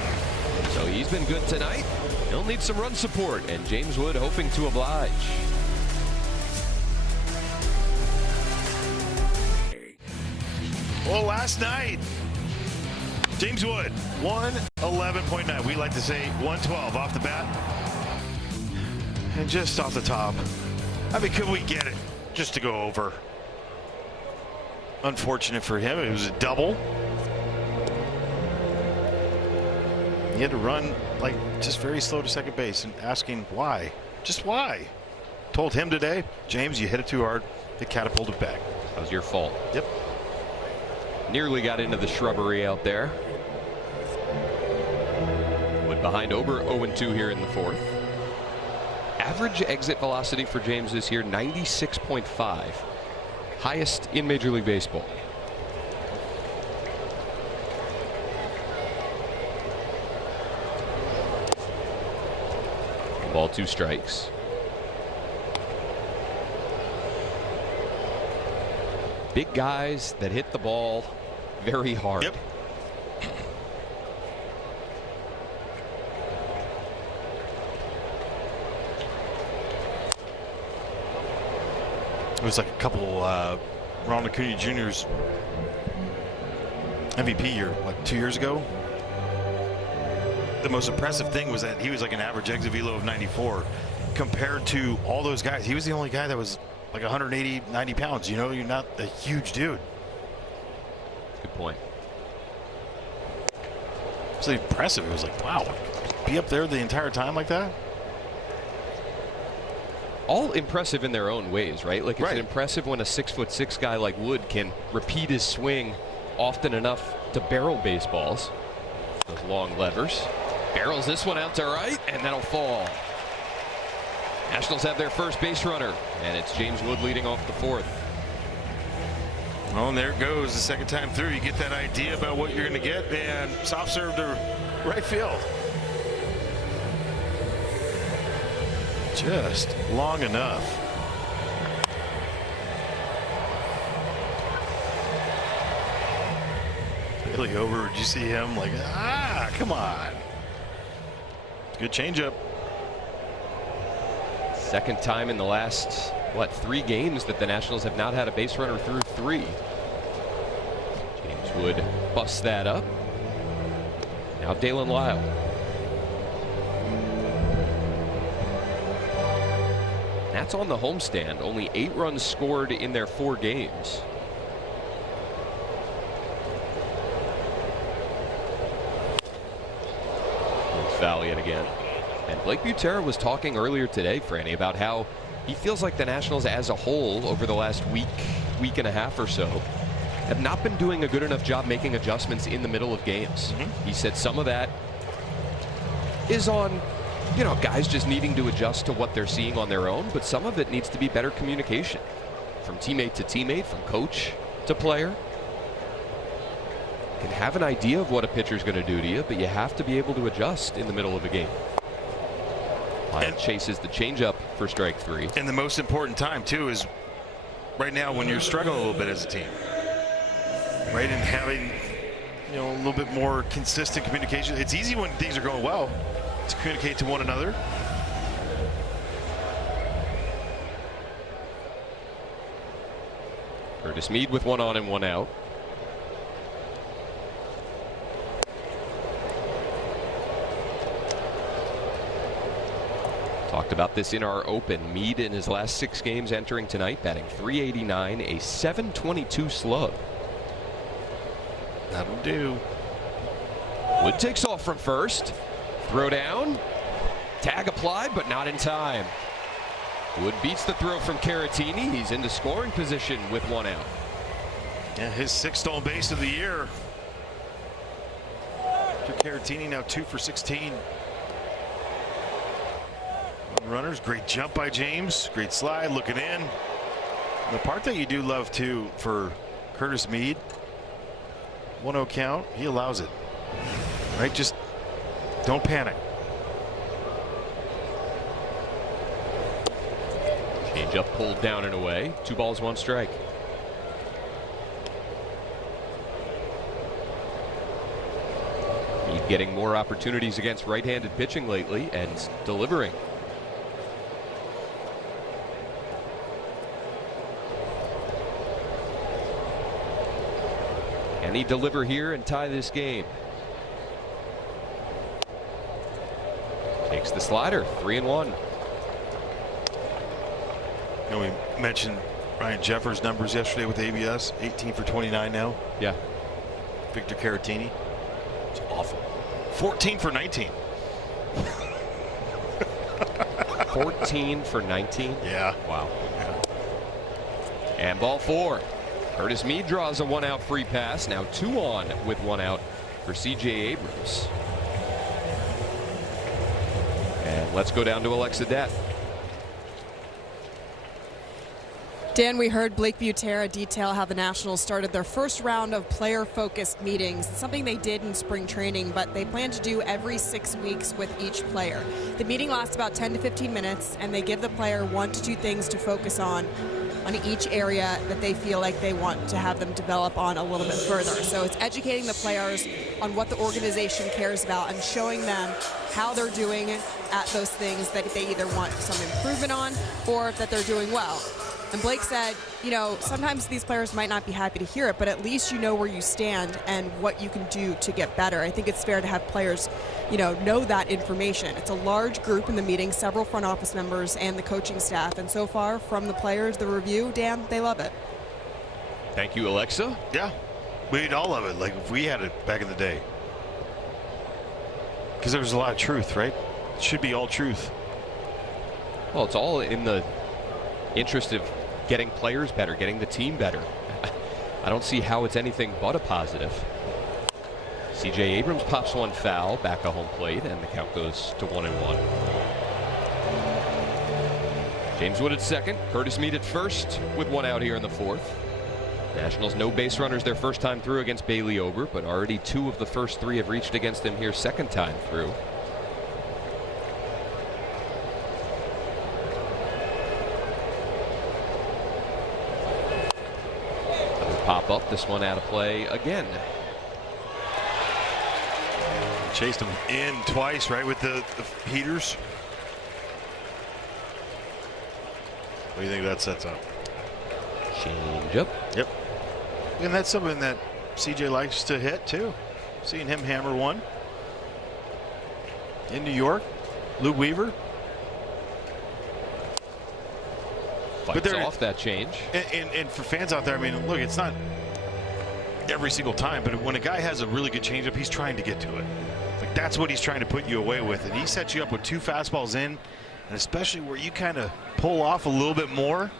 So he's been good tonight. He'll need some run support, and James Wood hoping to oblige. Well, last night, James Wood, 111.9. We like to say 112 off the bat. And just off the top, I mean, could we get it just to go over? Unfortunate for him, it was a double. He had to run like just very slow to second base and asking why, just why. Told him today, James, you hit it too hard, it catapulted back. That was your fault. Yep. Nearly got into the shrubbery out there. Wood behind Ober, 0-2 here in the 4th. Average exit velocity for James this year, 96.5. Highest in Major League Baseball. Ball, 2 strikes. Big guys that hit the ball very hard. Yep. It was like a couple Ronald Acuna Jr.'s MVP year, like 2 years ago. The most impressive thing was that he was like an average exit velo of 94 compared to all those guys. He was the only guy that was like 180, 90 pounds. You know, you're not a huge dude. Good point. It was impressive. It was like, wow, be up there the entire time like that? All impressive in their own ways, right? Like, it's Right. impressive when a 6'6" guy like Wood can repeat his swing often enough to barrel baseballs. Those long levers. Barrels this one out to right, and that'll fall. Nationals have their first base runner, and it's James Wood leading off the 4th. Well, and there it goes. The second time through, you get that idea about what you're going to get, and soft serve to right field. Just long enough. Really over. Did you see him? Like, come on. Good changeup. Second time in the last, 3 games that the Nationals have not had a base runner through 3. James Wood busts that up. Now Dalen Lyle. That's on the homestand. Only 8 runs scored in their 4 games. Foul yet again. And Blake Butera was talking earlier today, Franny, about how he feels like the Nationals as a whole over the last week and a half or so have not been doing a good enough job making adjustments in the middle of games. He said some of that is on you know, guys just needing to adjust to what they're seeing on their own, but some of it needs to be better communication from teammate to teammate, from coach to player. You can have an idea of what a pitcher's going to do to you, but you have to be able to adjust in the middle of a game. Lyon chases the changeup for strike 3. And the most important time too is right now when you're struggling a little bit as a team, right? And having, you know, a little bit more consistent communication. It's easy when things are going well to communicate to one another. Curtis Mead with 1 on and 1 out. Talked about this in our open. Mead in his last 6 games entering tonight, batting .389, a .722 slug. That'll do. Wood takes off from first. Throw down. Tag applied, but not in time. Wood beats the throw from Caratini. He's into scoring position with 1 out. Yeah, his 6th stolen base of the year. To Caratini, now 2 for 16. Runners, great jump by James, great slide, looking in. The part that you do love too for Curtis Mead, 1-0 count, he allows it, right? Just don't panic. Change up, pulled down and away. 2 balls, 1 strike. Mead getting more opportunities against right-handed pitching lately and delivering. Can he deliver here and tie this game? Takes the slider, 3-1. You know, we mentioned Ryan Jeffers' numbers yesterday with ABS, 18 for 29 now. Yeah. Victor Caratini, it's awful. 14 for 19. 14 for 19? Yeah. Wow. Yeah. And ball 4. Curtis Mead draws a 1-out free pass. Now 2 on with 1 out for C.J. Abrams. And let's go down to Alexa Dett. Dan, we heard Blake Butera detail how the Nationals started their first round of player-focused meetings. It's something they did in spring training, but they plan to do every 6 weeks with each player. The meeting lasts about 10 to 15 minutes, and they give the player 1 to 2 things to focus on each area that they feel like they want to have them develop on a little bit further. So it's educating the players on what the organization cares about and showing them how they're doing at those things that they either want some improvement on or that they're doing well. And Blake said, you know, sometimes these players might not be happy to hear it, but at least you know where you stand and what you can do to get better. I think it's fair to have players, you know that information. It's a large group in the meeting, several front office members and the coaching staff. And so far from the players, the review, Dan, they love it. Thank you, Alexa. Yeah, we'd all love it, like if we had it back in the day. Because there was a lot of truth, right? It should be all truth. Well, it's all in the interest of getting players better, getting the team better. I don't see how it's anything but a positive. C.J. Abrams pops 1 foul back at home plate, and the count goes to 1-1. James Wood at second, Curtis Mead at first with 1 out here in the 4th. Nationals no base runners their first time through against Bailey Ober, but already 2 of the first 3 have reached against him here second time through. Pop up, this one out of play again. Chased him in twice, right, with the heaters. What do you think that sets up? Change up. Yep. And that's something that CJ likes to hit too. Seeing him hammer 1 in New York. Luke Weaver. Fights off that change. And for fans out there, I mean, look, it's not every single time, but when a guy has a really good changeup, he's trying to get to it. Like that's what he's trying to put you away with, and he sets you up with 2 fastballs in, and especially where you kind of pull off a little bit more,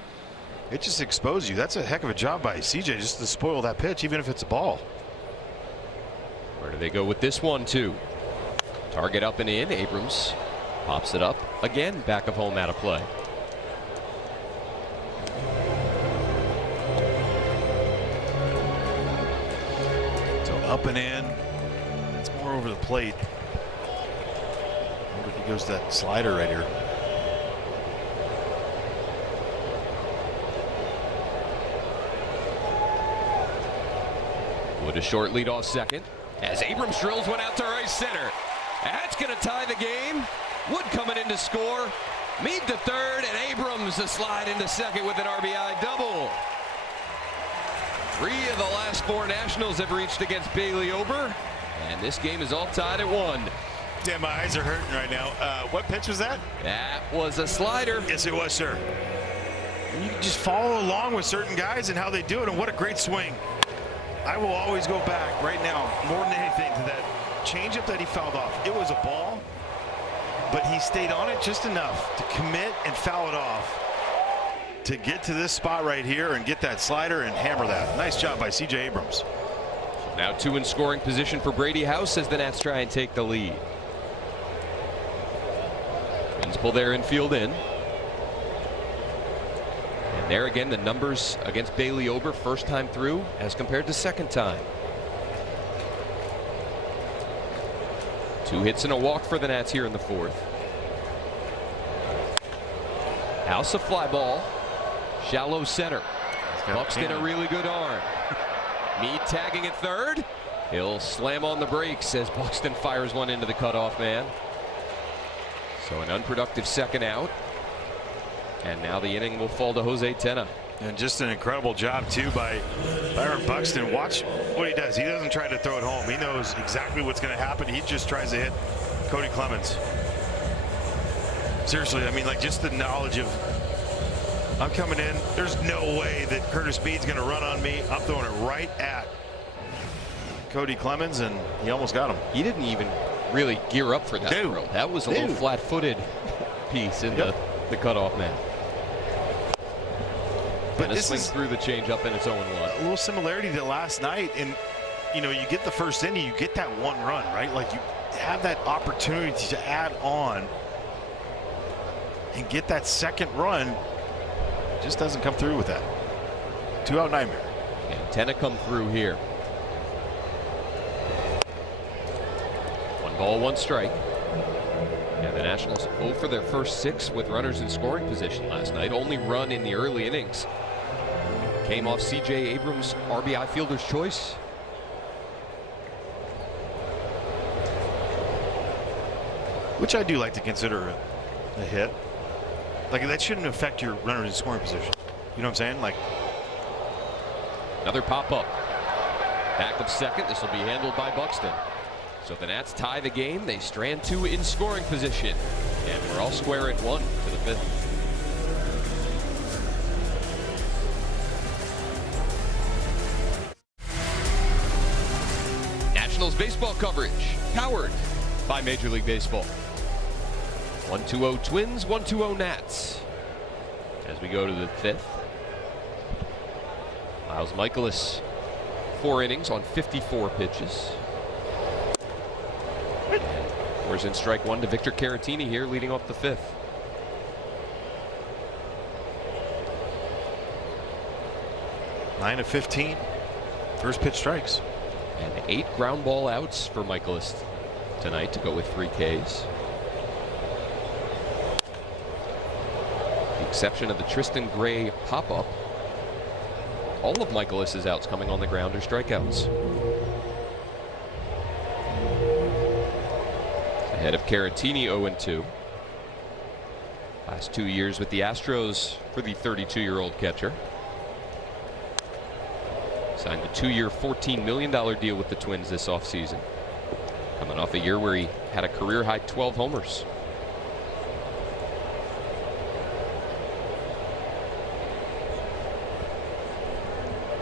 it just exposes you. That's a heck of a job by CJ just to spoil that pitch, even if it's a ball. Where do they go with this one, too? Target up and in. Abrams Pops it up again, back of home, out of play. So up and in. It's more over the plate. I wonder if he goes to that slider right here. Wood a short lead off second as Abrams drills one out to right center. That's going to tie the game. Wood coming in to score. Mead to third, and Abrams a slide into second with an RBI double. 3 of the last 4 Nationals have reached against Bailey Ober, and this game is all tied at 1. Damn, my eyes are hurting right now. What pitch was that? That was a slider. Yes, it was, sir. And you can just follow along with certain guys and how they do it, and what a great swing. I will always go back right now, more than anything, to that changeup that he fouled off. It was a ball, but he stayed on it just enough to commit and foul it off to get to this spot right here and get that slider and hammer that. Nice job by C.J. Abrams. Now 2 in scoring position for Brady House as the Nats try and take the lead. Twins pull their infield in. And there again, the numbers against Bailey Ober first time through as compared to second time. 2 hits and a walk for the Nats here in the 4th. House a fly ball. Shallow center. Buxton a really good arm. Mead tagging at third. He'll slam on the brakes as Buxton fires one into the cutoff man. So an unproductive second out. And now the inning will fall to Jose Tena. And just an incredible job, too, by Byron Buxton. Watch what he does. He doesn't try to throw it home. He knows exactly what's going to happen. He just tries to hit Cody Clemens. Seriously, I mean, like, just the knowledge of, I'm coming in. There's no way that Curtis Mead's going to run on me. I'm throwing it right at Cody Clemens, and he almost got him. He didn't even really gear up for that throw. That was a little flat-footed piece in the cutoff man. But and this swings through the changeup, and it's 0-1. A little similarity to last night, and you know, you get the first inning, you get that 1 run, right? Like, you have that opportunity to add on and get that second run. Just doesn't come through with that. 2-out nightmare. And Tena come through here. 1 ball, 1 strike. And the Nationals 0 for their first 6 with runners in scoring position last night. Only run in the early innings came off C.J. Abrams' RBI fielder's choice. Which I do like to consider a hit. Like, that shouldn't affect your runners in scoring position. You know what I'm saying? Like, another pop-up. Back of second. This will be handled by Buxton. So the Nats tie the game. They strand 2 in scoring position. And we're all square at 1 to the 5th. Nationals baseball coverage powered by Major League Baseball. 1-2-0 Twins, 1-2-0 Nats. As we go to the 5th. Miles Michaelis, 4 innings on 54 pitches. Where's in strike 1 to Victor Caratini here, leading off the 5th. Nine of 15. First pitch strikes. And 8 ground ball outs for Michaelis tonight to go with 3 Ks. The exception of the Tristan Gray pop-up. All of Michaelis' outs coming on the ground are strikeouts. Ahead of Caratini, 0-2. Last 2 years with the Astros for the 32-year-old catcher. Signed a 2-year, $14 million deal with the Twins this offseason. Coming off a year where he had a career-high 12 homers.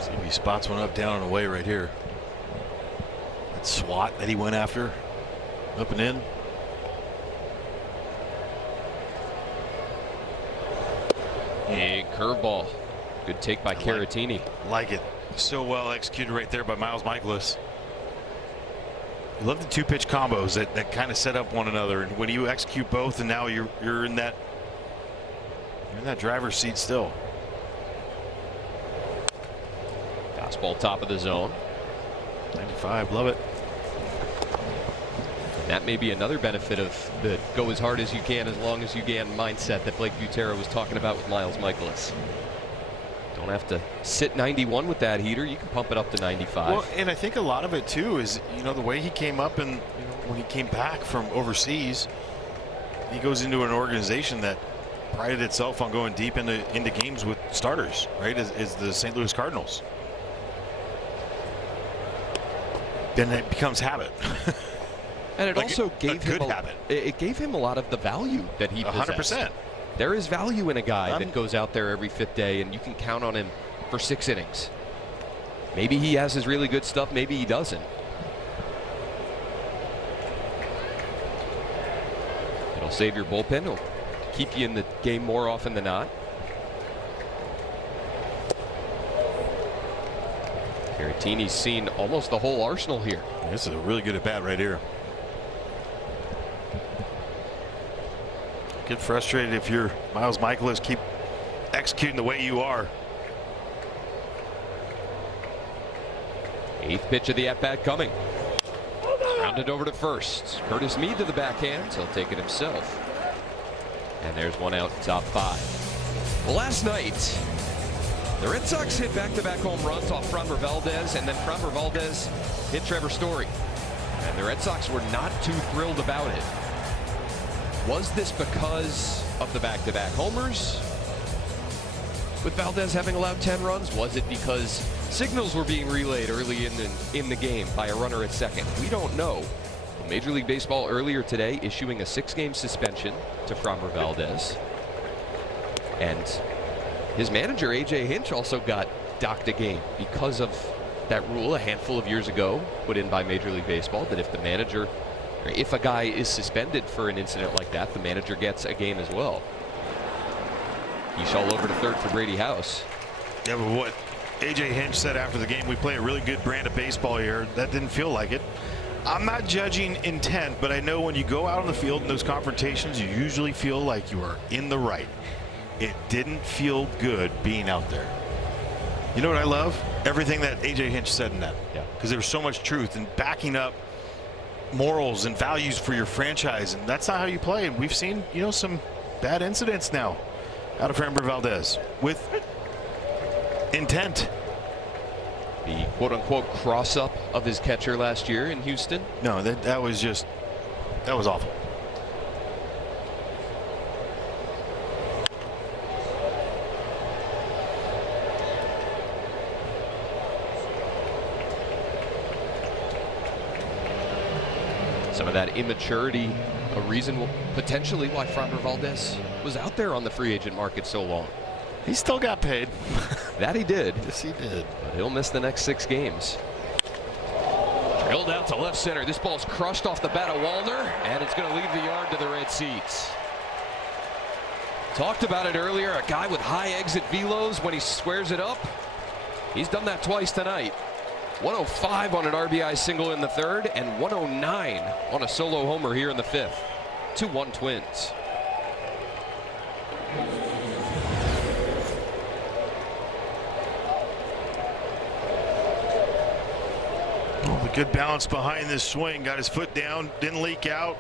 See if he spots one up, down, and away right here. That swat that he went after. Up and in. Big curveball. Good take by Caratini. Like it. So well executed right there by Miles Michaelis. You love the 2-pitch combos that kind of set up one another, and when you execute both, and now you're in that driver's seat still. Fastball top of the zone. 95, love it. That may be another benefit of the go as hard as you can, as long as you can mindset that Blake Butera was talking about with Miles Michaelis. Don't have to sit 91 with that heater. You can pump it up to 95. Well, and I think a lot of it too is, the way he came up, and when he came back from overseas, he goes into an organization that prided itself on going deep into games with starters, right? Is the St. Louis Cardinals. Then it becomes habit. And it like also gave him it gave him a lot of the value that he possessed. 100%. There is value in a guy that goes out there every 5th day, and you can count on him for 6 innings. Maybe he has his really good stuff, maybe he doesn't. It'll save your bullpen. It'll keep you in the game more often than not. Caratini's seen almost the whole arsenal here. This is a really good at bat right here. Get frustrated if you're Miles Michaelis. Keep executing the way you are. 8th pitch of the at-bat coming. Rounded over to first. Curtis Mead to the backhand. He'll take it himself. And there's one out, top 5. Well, last night, the Red Sox hit back-to-back home runs off Framber Valdez, and then Framber Valdez hit Trevor Story. And the Red Sox were not too thrilled about it. Was this because of the back-to-back homers, with Valdez having allowed 10 runs? Was it because signals were being relayed early in the game by a runner at second? We don't know. Major League Baseball earlier today issuing a 6-game suspension to Framber Valdez. And his manager, A.J. Hinch, also got docked a game because of that rule a handful of years ago put in by Major League Baseball, that if a guy is suspended for an incident like that, the manager gets a game as well. He's all over to third for Brady House. Yeah, but what A.J. Hinch said after the game, we play a really good brand of baseball here. That didn't feel like it. I'm not judging intent, but I know when you go out on the field in those confrontations, you usually feel like you are in the right. It didn't feel good being out there. You know what I love? Everything that A.J. Hinch said in that. Yeah. Because there was so much truth and backing up morals and values for your franchise, and that's not how you play. And we've seen, some bad incidents now out of Framber Valdez with intent. The quote-unquote cross-up of his catcher last year in Houston. No, that was awful. Some of that immaturity, a reason potentially why Framber Valdez was out there on the free agent market so long. He still got paid. That he did. Yes, he did. But he'll miss the next 6 games. Drilled out to left center. This ball's crushed off the bat of Wallner, and it's going to leave the yard to the red seats. Talked about it earlier. A guy with high exit velos, when he squares it up, he's done that twice tonight. 105 on an RBI single in the 3rd, and 109 on a solo homer here in the 5th. 2-1 Twins. Oh, good balance behind this swing. Got his foot down, didn't leak out.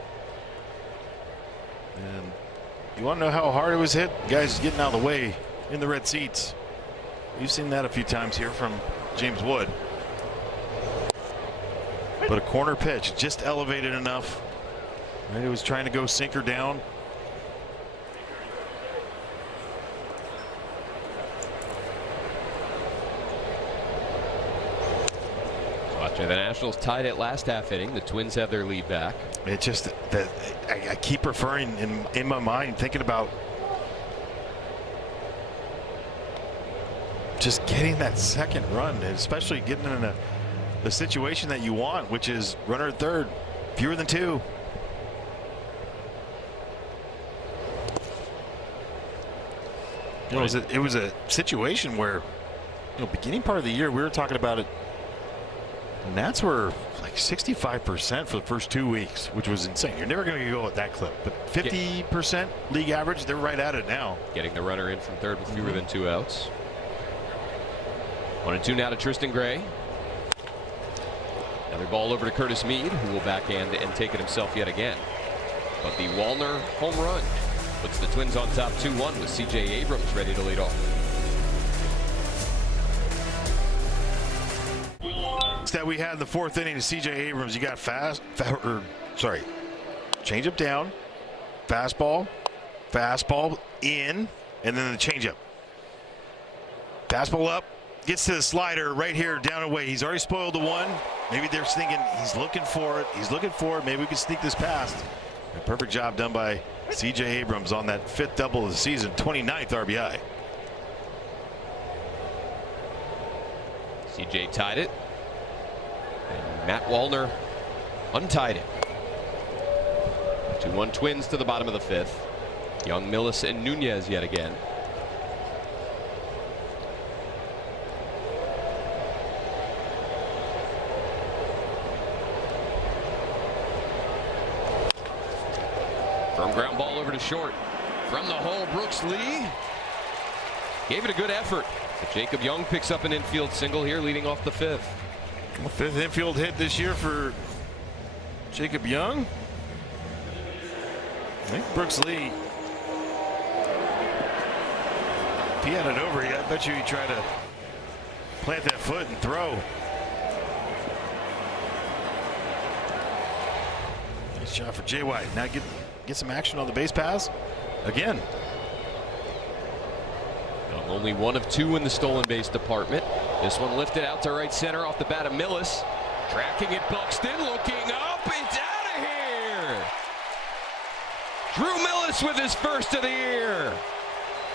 And you want to know how hard it was hit? Guys getting out of the way in the red seats. You've seen that a few times here from James Wood. But a corner pitch, just elevated enough. Right, it was trying to go sinker down. The Nationals tied it last half inning. The Twins have their lead back. It's just that I keep referring in my mind, thinking about just getting that second run, and especially getting in the situation that you want, which is runner at third, fewer than 2. It was a situation where, beginning part of the year, we were talking about it. And that's where like 65% for the first 2 weeks, which was insane. You're never going to go at that clip. But 50% league average, they're right at it now. Getting the runner in from third with fewer than 2 outs. 1-2 now to Tristan Gray. Another ball over to Curtis Mead, who will backhand and take it himself yet again. But the Wallner home run puts the Twins on top 2-1 with C.J. Abrams ready to lead off. That we had in the 4th inning to C.J. Abrams. You got changeup down, fastball in, and then the changeup. Fastball up, gets to the slider right here down and away. He's already spoiled the one. Maybe they're thinking he's looking for it. Maybe we can sneak this past. A perfect job done by C.J. Abrams on that 5th double of the season, 29th RBI. C.J. tied it. And Matt Wallner untied it. 2-1 Twins to the bottom of the 5th. Young, Millis, and Nunez yet again. Firm ground ball over to short. From the hole, Brooks Lee gave it a good effort. But Jacob Young picks up an infield single here, leading off the 5th. Well, 5th infield hit this year for Jacob Young. I think Brooks Lee, if he had it over, I bet you he'd try to plant that foot and throw. Nice shot for Jay White. Now get some action on the base pass again. Only 1 of 2 in the stolen base department. This one lifted out to right center off the bat of Millis. Tracking it, Buxton looking up. It's out of here. Drew Millis with his first of the year.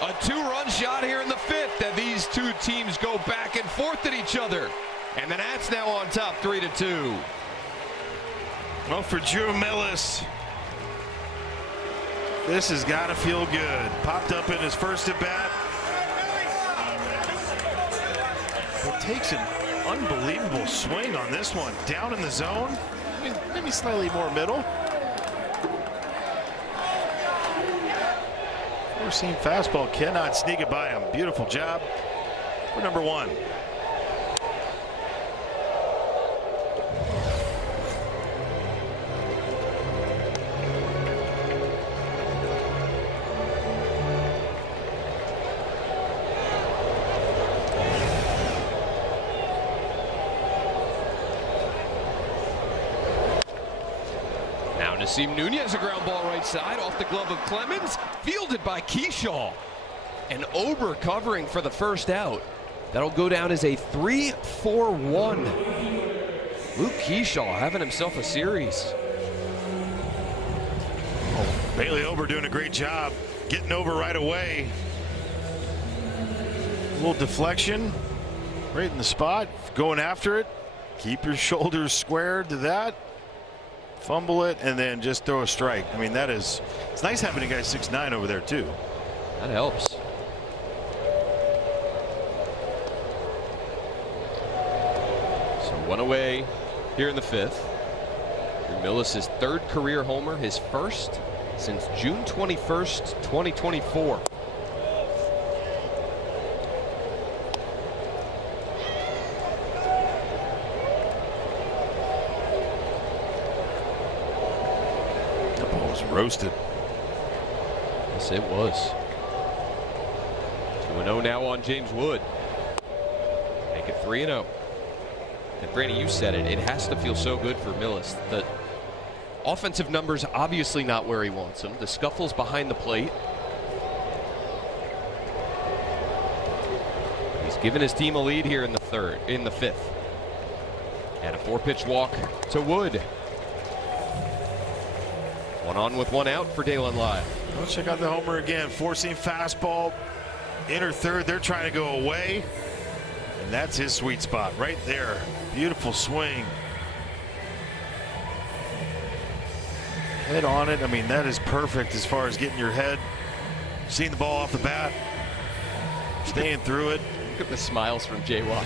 A 2-run shot here in the 5th, and these two teams go back and forth at each other. And the Nats now on top 3-2. Well, for Drew Millis, this has got to feel good. Popped up in his first at bat. It takes an unbelievable swing on this one. Down in the zone. Maybe slightly more middle. Four-seam fastball cannot sneak it by him. Beautiful job for number 1. Nasim Nunez, a ground ball right side off the glove of Clemens, fielded by Keyshaw. And Ober covering for the first out. That'll go down as a 3-4-1. Luke Keyshaw having himself a series. Oh, Bailey Ober doing a great job getting over right away. A little deflection right in the spot, going after it. Keep your shoulders squared to that. Fumble it and then just throw a strike. I mean, it's nice having a guy 6'9" over there too. That helps. So 1 away here in the 5th. Millis' 3rd career homer, his first since June 21st, 2024. Roasted. Yes, it was. 2-0 now on James Wood. Make it 3-0. And Brandy, you said it. It has to feel so good for Millis. The offensive numbers obviously not where he wants them. The scuffles behind the plate. He's given his team a lead here in the 5th. And a 4-pitch walk to Wood. 1 on with 1 out for Dalen Live. Let's check out the homer again. 4-seam fastball, inner third. They're trying to go away, and that's his sweet spot right there. Beautiful swing. Head on it. I mean, that is perfect as far as getting your head, seeing the ball off the bat, staying through it. Look at the smiles from Jay Watt.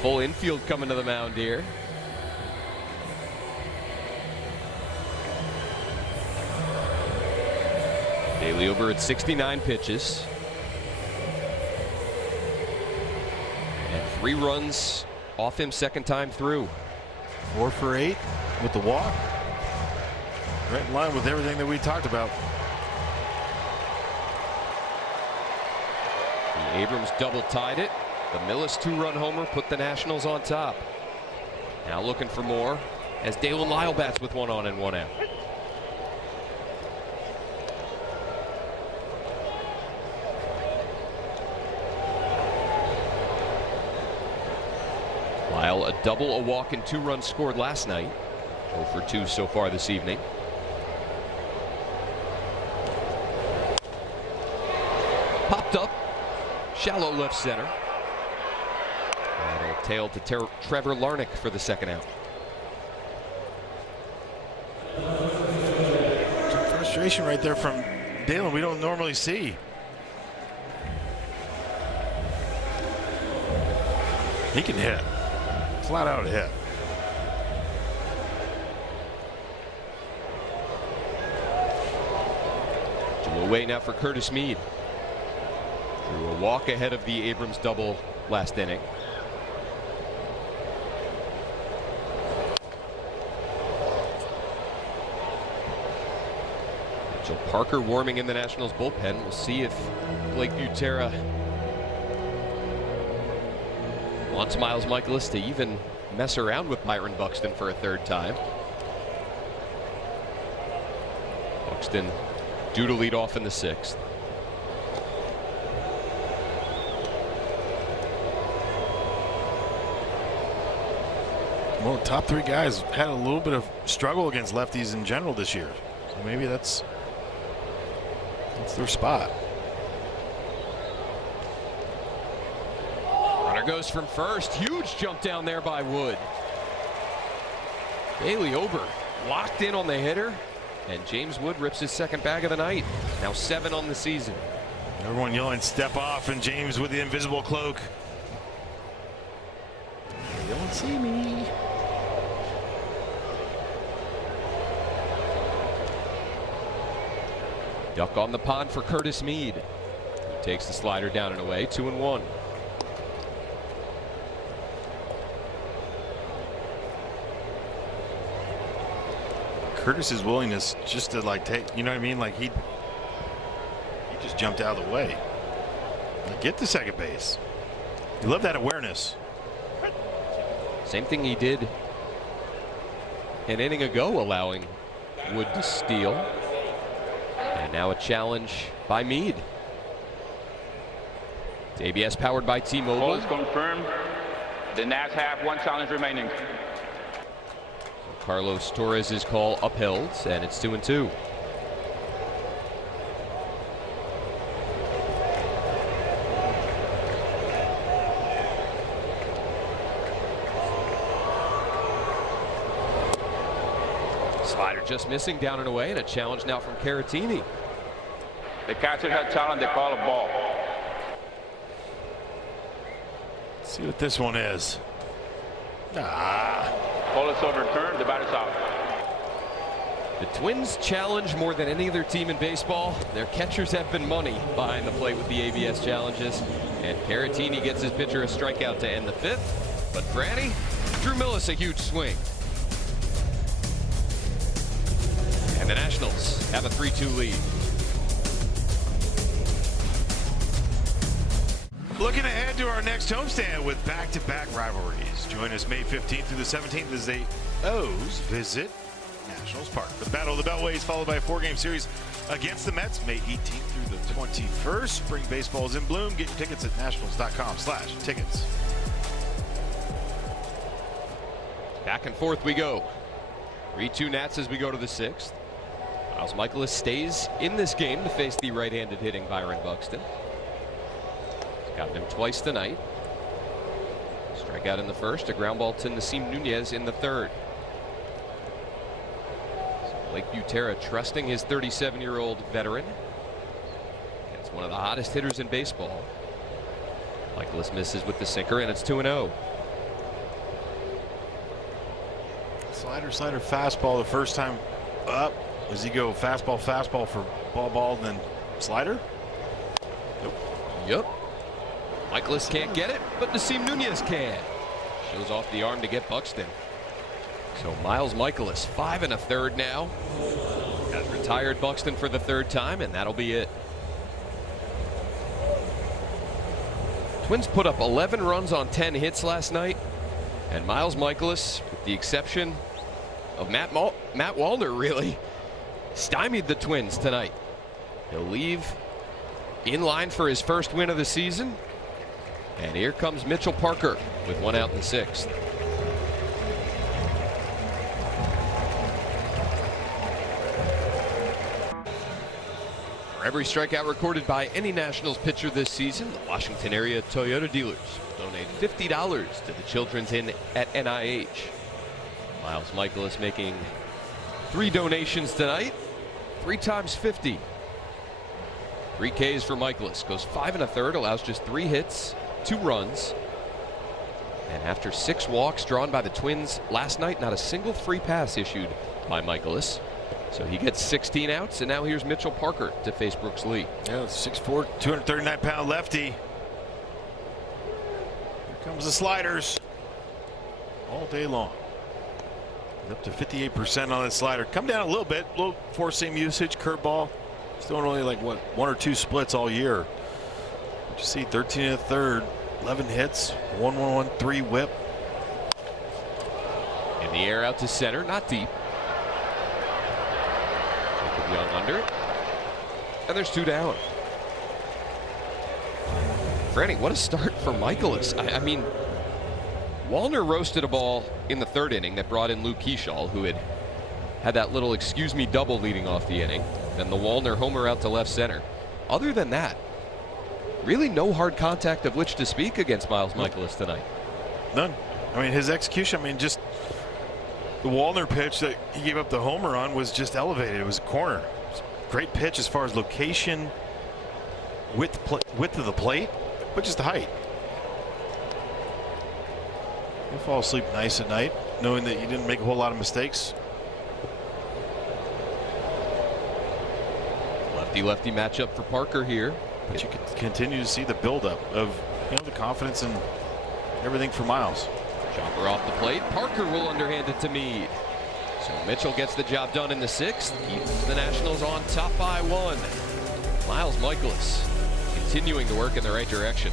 full infield coming to the mound here. Bailey Ober at 69 pitches. And 3 runs off him second time through. 4 for 8 with the walk. Right in line with everything that we talked about. The Abrams double tied it. The Millis 2-run homer put the Nationals on top. Now looking for more as Dalen Lyle bats with 1 on and 1 out. Lyle a double, a walk, and 2 runs scored last night. 0 for 2 so far this evening. Popped up, shallow left center. That'll tail to Trevor Larnach for the second out. Some frustration right there from Dalen we don't normally see. He can hit. Flat out hit. Away now for Curtis Mead. Drew a walk ahead of the Abrams double last inning. Mitchell Parker warming in the Nationals bullpen. We'll see if Blake Butera wants Miles Michaelis to even mess around with Byron Buxton for a 3rd time. Buxton due to lead off in the 6th. Well, the top 3 guys had a little bit of struggle against lefties in general this year. So maybe that's their spot. Runner goes from first. Huge jump down there by Wood. Bailey Ober locked in on the hitter. And James Wood rips his 2nd bag of the night. Now 7 on the season. Everyone yelling step off, and James with the invisible cloak. You don't see me. Duck on the pond for Curtis Mead. He takes the slider down and away. 2-1. Curtis's willingness just to take, you know what I mean? Like he just jumped out of the way. Like, get to second base. You love that awareness. Same thing he did an inning ago, allowing Wood to steal. And now a challenge by Mead. It's ABS powered by T-Mobile. Call is confirmed. The Nats have 1 challenge remaining. Carlos Torres' call upheld, and it's 2-2. Slider just missing, down and away, and a challenge now from Caratini. The catcher had challenged the call of ball. Let's see what this one is. Call is overturned. The bat is out. The Twins challenge more than any other team in baseball. Their catchers have been money behind the plate with the ABS challenges. And Caratini gets his pitcher a strikeout to end the 5th. But Granny, Drew Millis a huge swing. And the Nationals have a 3-2 lead. Looking ahead to our next homestand with back-to-back rivalries. Join us May 15th through the 17th as the O's visit Nationals Park. The Battle of the Beltways followed by a 4-game series against the Mets May 18th through the 21st. Spring baseball is in bloom. Get your tickets at nationals.com/tickets. Back and forth we go. 3-2 Nats as we go to the 6th. Miles Michaelis stays in this game to face the right-handed hitting Byron Buxton. Gotten him twice tonight. Strikeout in the 1st, a ground ball to Nasim Nunez in the 3rd. So Blake Butera trusting his 37-year-old veteran. It's one of the hottest hitters in baseball. Michaelis misses with the sinker, and it's 2-0. Slider, fastball the first time up. Does he go fastball for ball, then slider? Nope. Yep. Michaelis can't get it, but Nasim Nunez can. Shows off the arm to get Buxton. So Miles Michaelis, 5 1/3 now. Has retired Buxton for the 3rd time, and that'll be it. Twins put up 11 runs on 10 hits last night, and Miles Michaelis, with the exception of Matt Wallner, really stymied the Twins tonight. He'll leave in line for his first win of the season. And here comes Mitchell Parker with 1 out in the 6th. For every strikeout recorded by any Nationals pitcher this season, the Washington area Toyota dealers will donate $50 to the Children's Inn at NIH. Miles Michaelis making 3 donations tonight, 3 times 50. 3 Ks for Michaelis, goes 5 1/3, allows just 3 hits, 2 runs. And after 6 walks drawn by the Twins last night, not a single free pass issued by Michaelis. So he gets 16 outs, and now here's Mitchell Parker to face Brooks Lee. Yeah, 6'4", 239-pound lefty. Here comes the sliders all day long. Up to 58% on that slider. Come down a little bit, low 4-seam usage, curveball. Still only like, what, 1 or 2 splits all year. You see 13 1/3, 11 hits, 1-1-1-3 whip. In the air out to center, not deep. Jacob Young under it. And there's 2 down. Franny, what a start for Michaelis. I mean, Wallner roasted a ball in the 3rd inning that brought in Luke Keeschall, who had that little excuse me double leading off the inning. Then the Wallner homer out to left center. Other than that, really no hard contact of which to speak against Miles Michaelis tonight. None. I mean, his execution, I mean, just the Wallner pitch that he gave up the homer on was just elevated. It was a corner. It was a great pitch as far as location, width of the plate, but just the height. You'll fall asleep nice at night knowing that you didn't make a whole lot of mistakes. Lefty-lefty matchup for Parker here. But you can continue to see the buildup of, the confidence and everything for Miles. Chopper off the plate. Parker will underhand it to Meade. So Mitchell gets the job done in the 6th. Keeps the Nationals on top by 1. Miles Michaelis continuing to work in the right direction.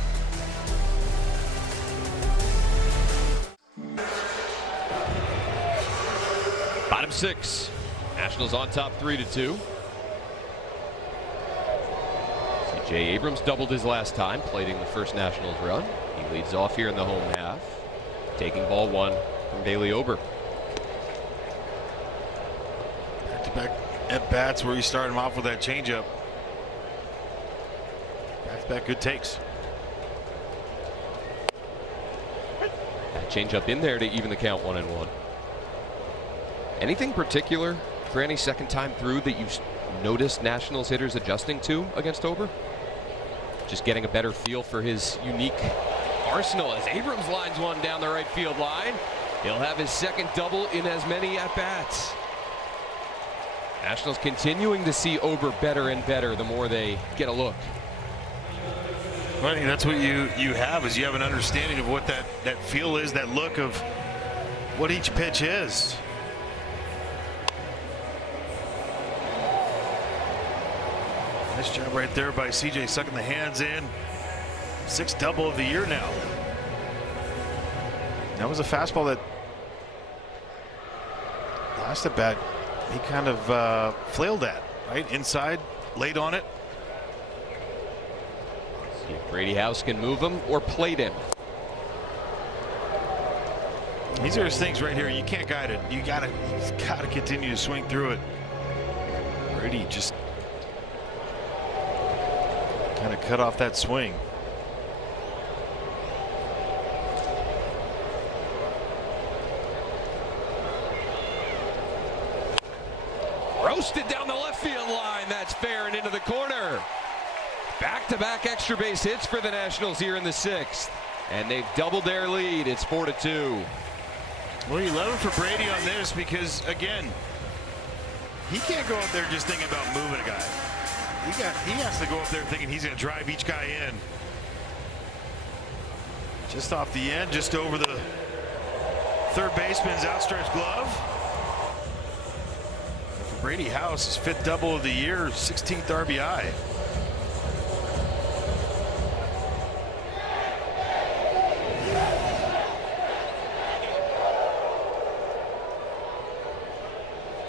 Bottom 6. Nationals on top 3-2. Jay Abrams doubled his last time, plating the first Nationals run. He leads off here in the home half, taking ball 1 from Bailey Ober. Back-to-back at-bats where you start him off with that changeup. Back-to-back good takes. That changeup in there to even the count 1-1. Anything particular for any second time through that you noticed Nationals hitters adjusting to against Ober? Just getting a better feel for his unique arsenal as Abrams lines one down the right field line. He'll have his 2nd double in as many at-bats. Nationals continuing to see Ober better and better the more they get a look. Well, I think that's what you have, is you have an understanding of what that feel is, that look of what each pitch is. Nice job right there by CJ, sucking the hands in. 6th double of the year now. That was a fastball that last at bat he kind of flailed at, right? Inside, late on it. See if Brady House can move him or plate him. These are his things right here. You can't guide it. You gotta continue to swing through it. Brady just kind of cut off that swing. Roasted down the left field line. That's fair and into the corner. Back-to-back extra base hits for the Nationals here in the 6th. And they've doubled their lead. It's 4-2. Well, 11 for Brady on this because, again, he can't go up there just thinking about moving a guy. He has to go up there thinking he's going to drive each guy in. Just off the end, just over the third baseman's outstretched glove. For Brady House, his 5th double of the year, 16th RBI.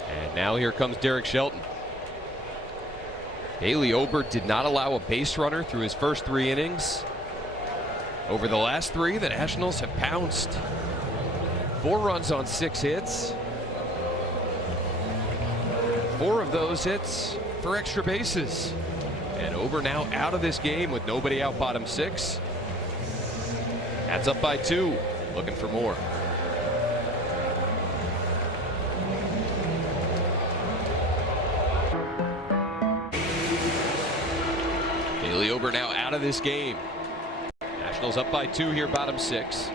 And now here comes Derek Shelton. Bailey Ober did not allow a base runner through his first 3 innings. Over the last 3, the Nationals have pounced. 4 runs on 6 hits. 4 of those hits for extra bases. And Ober now out of this game with nobody out, bottom 6. That's up by 2, looking for more. Bailey Ober now out of this game. Nationals up by 2 here, bottom 6.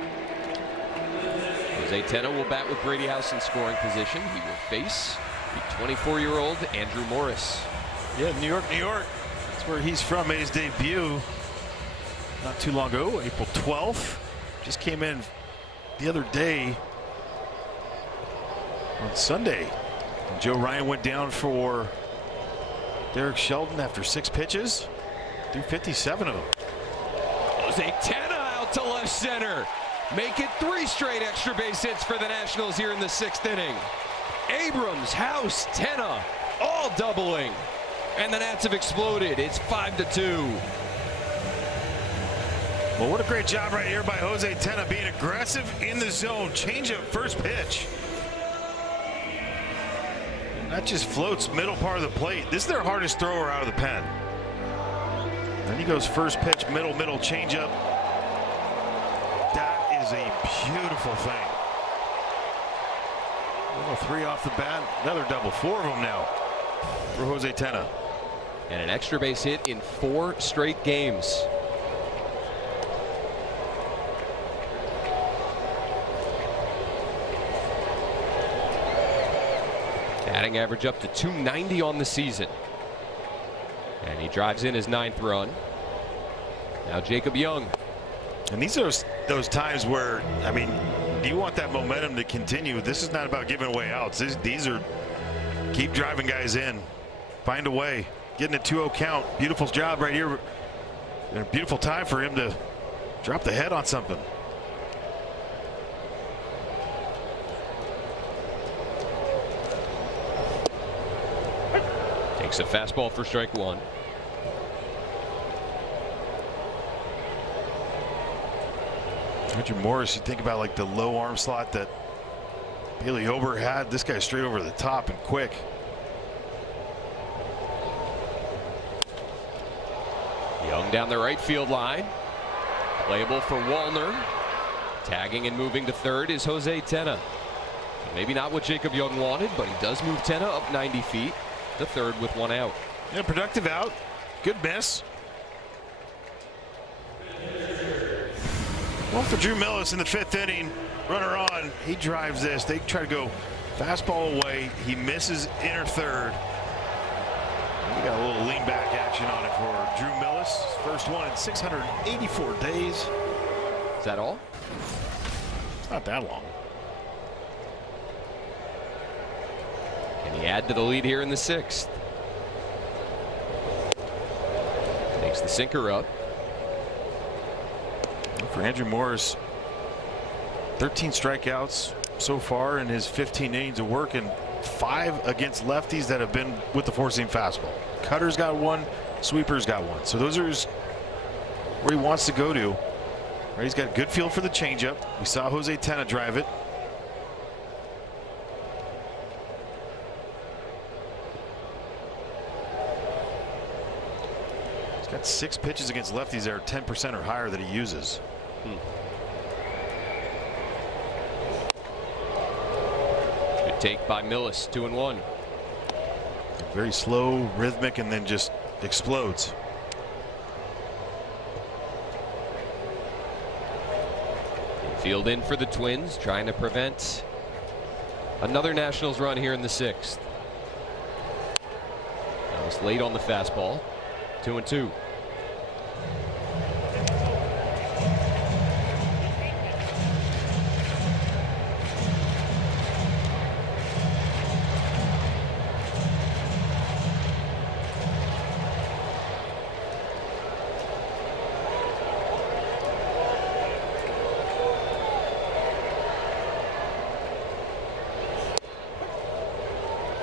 Jose Tena will bat with Brady House in scoring position. He will face the 24-year-old Andrew Morris. Yeah, New York, New York. That's where he's from. Made his debut not too long ago, April 12th. Just came in the other day on Sunday. And Joe Ryan went down for Derek Shelton after 6 pitches. Threw 57 of them. Jose Tena out to left center. Make it 3 straight extra base hits for the Nationals here in the 6th inning. Abrams, House, Tena, all doubling. And the Nats have exploded. It's 5-2. Well, what a great job right here by Jose Tena, being aggressive in the zone. Change up first pitch. That just floats middle part of the plate. This is their hardest thrower out of the pen. Then he goes first pitch, middle, change up. That is a beautiful thing. 3 off the bat, another double. 4 of them now for Jose Tena. And an extra base hit in 4 straight games. Batting average up to .290 on the season. And he drives in his 9th run. Now Jacob Young. And these are those times where, I mean, do you want that momentum to continue? This is not about giving away outs. These are keep driving guys in. Find a way. Getting a 2-0 count. Beautiful job right here. And a beautiful time for him to drop the head on something. Takes a fastball for strike 1. Andrew Morris, you think about like the low arm slot that Bailey Ober had. This guy straight over the top and quick. Young down the right field line. Playable for Wallner. Tagging and moving to third is Jose Tena. Maybe not what Jacob Young wanted, but he does move Tena up 90 feet to third with 1 out. Yeah, productive out. Good miss. Well, for Drew Millis in the 5th inning, runner on. He drives this. They try to go fastball away. He misses inner third. We got a little lean back action on it for Drew Millis. First one in 684 days. Is that all? It's not that long. Can he add to the lead here in the 6th? Takes the sinker up. For Andrew Morris, 13 strikeouts so far in his 15 innings of work, and 5 against lefties that have been with the 4-seam fastball. Cutter's got 1, sweeper's got 1. So those are where he wants to go to. Right, he's got good feel for the changeup. We saw Jose Tena drive it. He's got 6 pitches against lefties that are 10% or higher that he uses. Good take by Millis, 2-1. Very slow, rhythmic, and then just explodes. Field in for the Twins, trying to prevent Another Nationals run here in the 6th. That was late on the fastball. 2-2.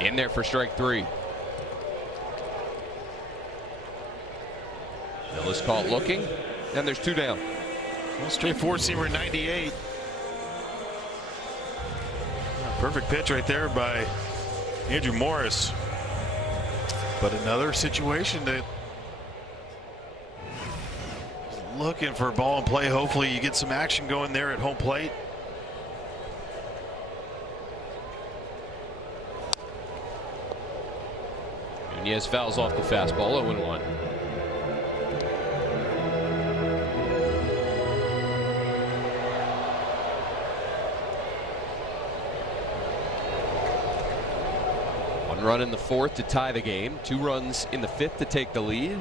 In there for strike 3. Miller's caught looking, and there's 2 down. Well, straight four-seamer 98. Perfect pitch right there by Andrew Morris. But another situation that looking for ball and play. Hopefully you get some action going there at home plate. Nunez fouls off the fastball, 0-1. One run in the 4th to tie the game. 2 runs in the 5th to take the lead.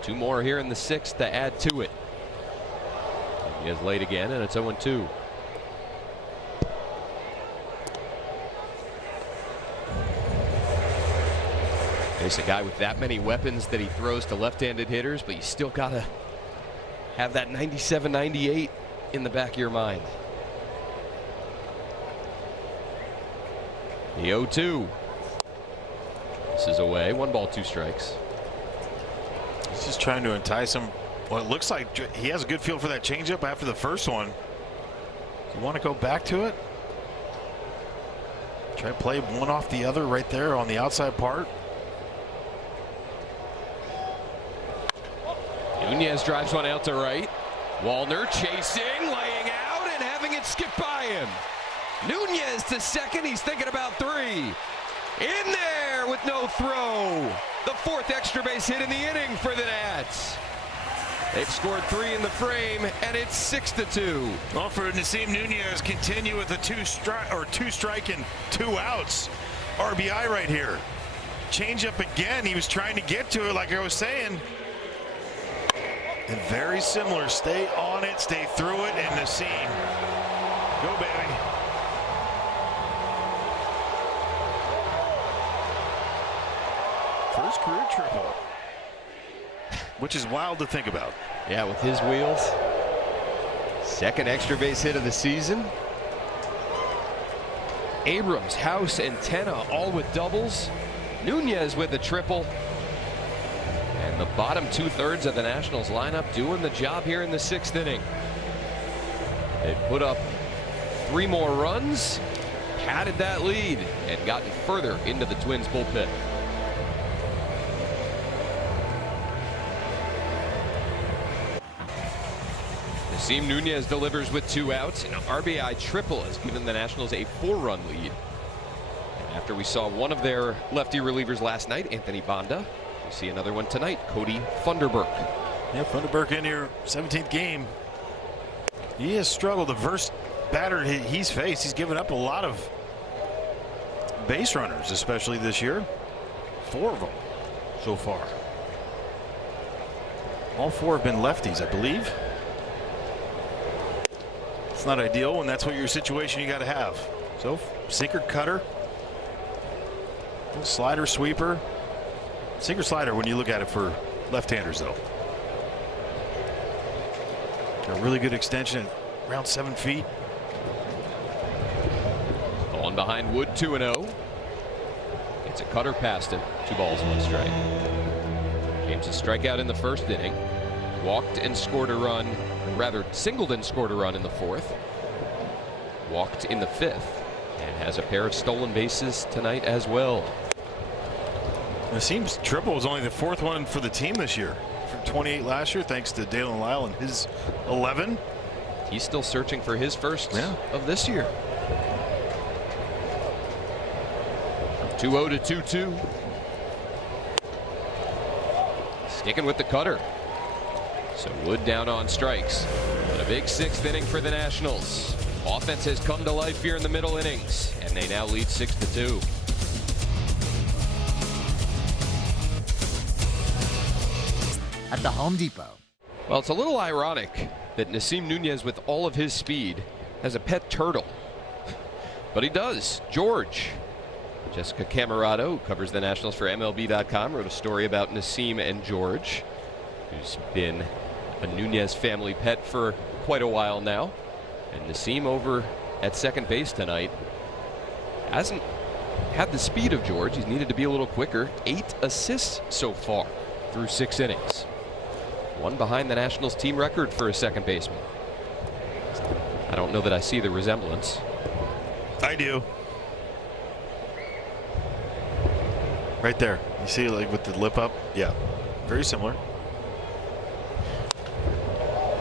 2 more here in the 6th to add to it. Nunez late again, and it's 0-2. He's a guy with that many weapons that he throws to left-handed hitters, but you still got to have that 97, 98 in the back of your mind. The 0-2. This is away. 1 ball, 2 strikes. He's just trying to entice him. Well, it looks like he has a good feel for that changeup after the first one. Do you want to go back to it? Try to play one off the other right there on the outside part. Nunez drives one out to right. Wallner chasing, laying out, and having it skip by him. Nunez to second. He's thinking about 3. In there with no throw. The 4th extra base hit in the inning for the Nats. They've scored 3 in the frame, and it's 6-2. Well, for Nasim Nunez, continue with a 2 strike and 2 outs. RBI right here. Change up again. He was trying to get to it, like I was saying. And very similar. Stay on it, stay through it, and Nasim. Go, baby. First career triple. Which is wild to think about. Yeah, with his wheels. 2nd extra base hit of the season. Abrams, House, and Tenna all with doubles. Nunez with a triple. And the bottom 2/3 of the Nationals lineup doing the job here in the 6th inning. They put up 3 more runs, padded that lead, and gotten further into the Twins bullpen. Nasim Nunez delivers with 2 outs. An RBI triple has given the Nationals a 4-run lead. And after we saw one of their lefty relievers last night, Anthony Banda, we see another one tonight, Cody Funderburk. Yeah, Funderburk in your 17th game. He has struggled. The first batter he's faced, he's given up a lot of base runners, especially this year. 4 of them so far. All 4 have been lefties, I believe. It's not ideal, and that's what your situation you got to have. So, sinker, cutter, slider, sweeper. Sinker, slider when you look at it for left-handers, though. Got a really good extension, around 7 feet. On behind Wood, 2-0. It's a cutter past him. 2 balls, 1 strike. James' strikeout in the 1st inning. Walked and scored a run, rather singled and scored a run in the 4th. Walked in the 5th, and has a pair of stolen bases tonight as well. It seems triple was only the 4th one for the team this year. From 28 last year, thanks to Dalen Lyle and his 11. He's still searching for his first of this year. 2-0 to 2-2. Sticking with the cutter. So Wood down on strikes. But a big 6th inning for the Nationals. Offense has come to life here in the middle innings, and they now lead 6-2. At the Home Depot. Well, it's a little ironic that Nasim Nunez, with all of his speed, has a pet turtle. But he does. George. Jessica Camarado, who covers the Nationals for MLB.com, wrote a story about Nasim and George, who's been a Nunez family pet for quite a while now. And Nasim over at second base tonight hasn't had the speed of George. He's needed to be a little quicker. 8 assists so far through 6 innings. One behind the Nationals team record for a second baseman. I don't know that I see the resemblance. I do. Right there. You see, like with the lip up? Yeah. Very similar.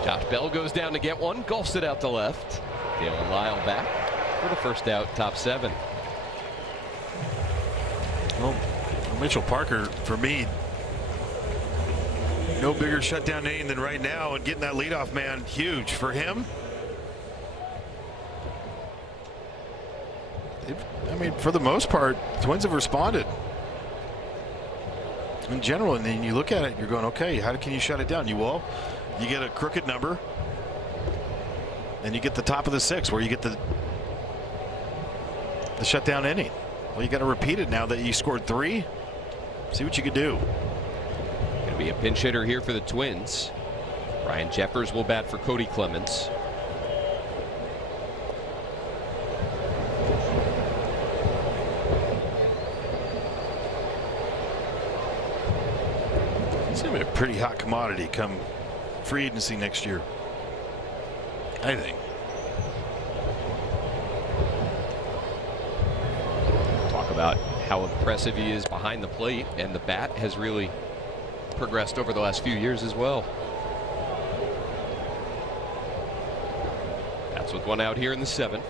Josh Bell goes down to get one, golfs it out to left. Dalen Lyle back for the first out, top 7. Well, Mitchell Parker, for me, no bigger shutdown name than right now, and getting that leadoff man, huge for him. I mean, for the most part, Twins have responded in general, and then you look at it, you're going, okay, how can you shut it down? You get a crooked number, and you get the top of the 6 where you get the shutdown inning. Well, you got to repeat it now that you scored 3. See what you can do. Going to be a pinch hitter here for the Twins. Ryan Jeffers will bat for Cody Clemens. It's going to be a pretty hot commodity come free agency next year, I think. Talk about how impressive he is behind the plate, and the bat has really progressed over the last few years as well. That's with one out here in the 7th.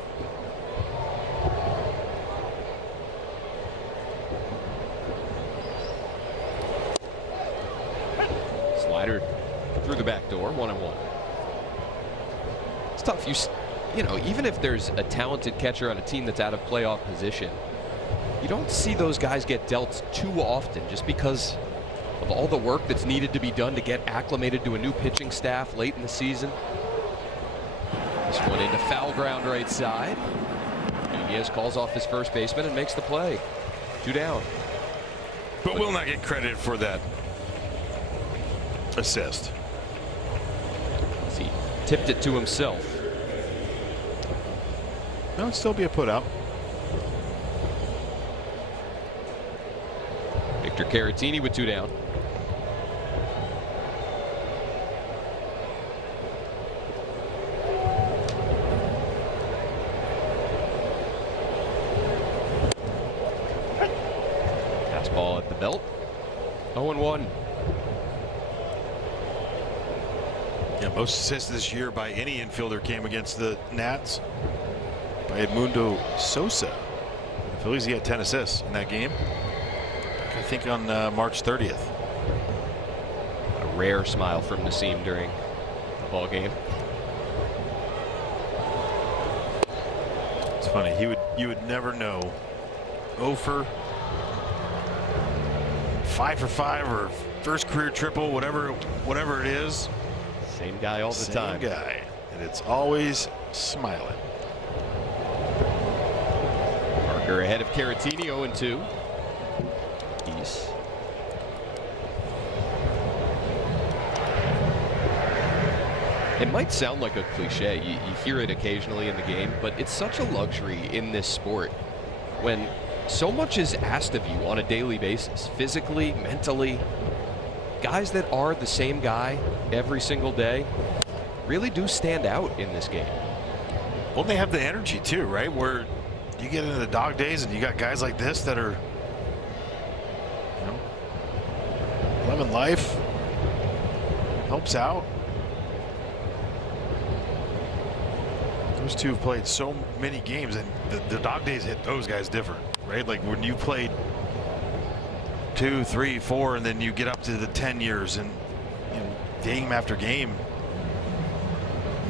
Slider through the back door, 1-1. It's tough. You know, even if there's a talented catcher on a team that's out of playoff position, you don't see those guys get dealt too often just because of all the work that's needed to be done to get acclimated to a new pitching staff late in the season. This one into foul ground right side. Nunez calls off his first baseman and makes the play. 2 down. But will not get credit for that assist. He tipped it to himself. No, it'd still be a put out. Victor Caratini with 2 down. Fastball at the belt. 0-1. Yeah, most assists this year by any infielder came against the Nats by Edmundo Sosa. The Phillies, he had 10 assists in that game. I think on March 30th. A rare smile from Nasim during the ball game. It's funny. You would never know. 0 for 5 for 5 or first career triple, whatever it is. Same guy all the time. Same guy, and it's always smiling. Parker ahead of Caratini, 0-2. East. It might sound like a cliche. You hear it occasionally in the game, but it's such a luxury in this sport when so much is asked of you on a daily basis, physically, mentally. Guys that are the same guy every single day really do stand out in this game. Well, they have the energy too, right? Where you get into the dog days and you got guys like this that are, you know, loving life, helps out. Those two have played so many games, and the dog days hit those guys different, right? Like when you played 2, 3, 4, and then you get up to the 10 years and, you know, game after game,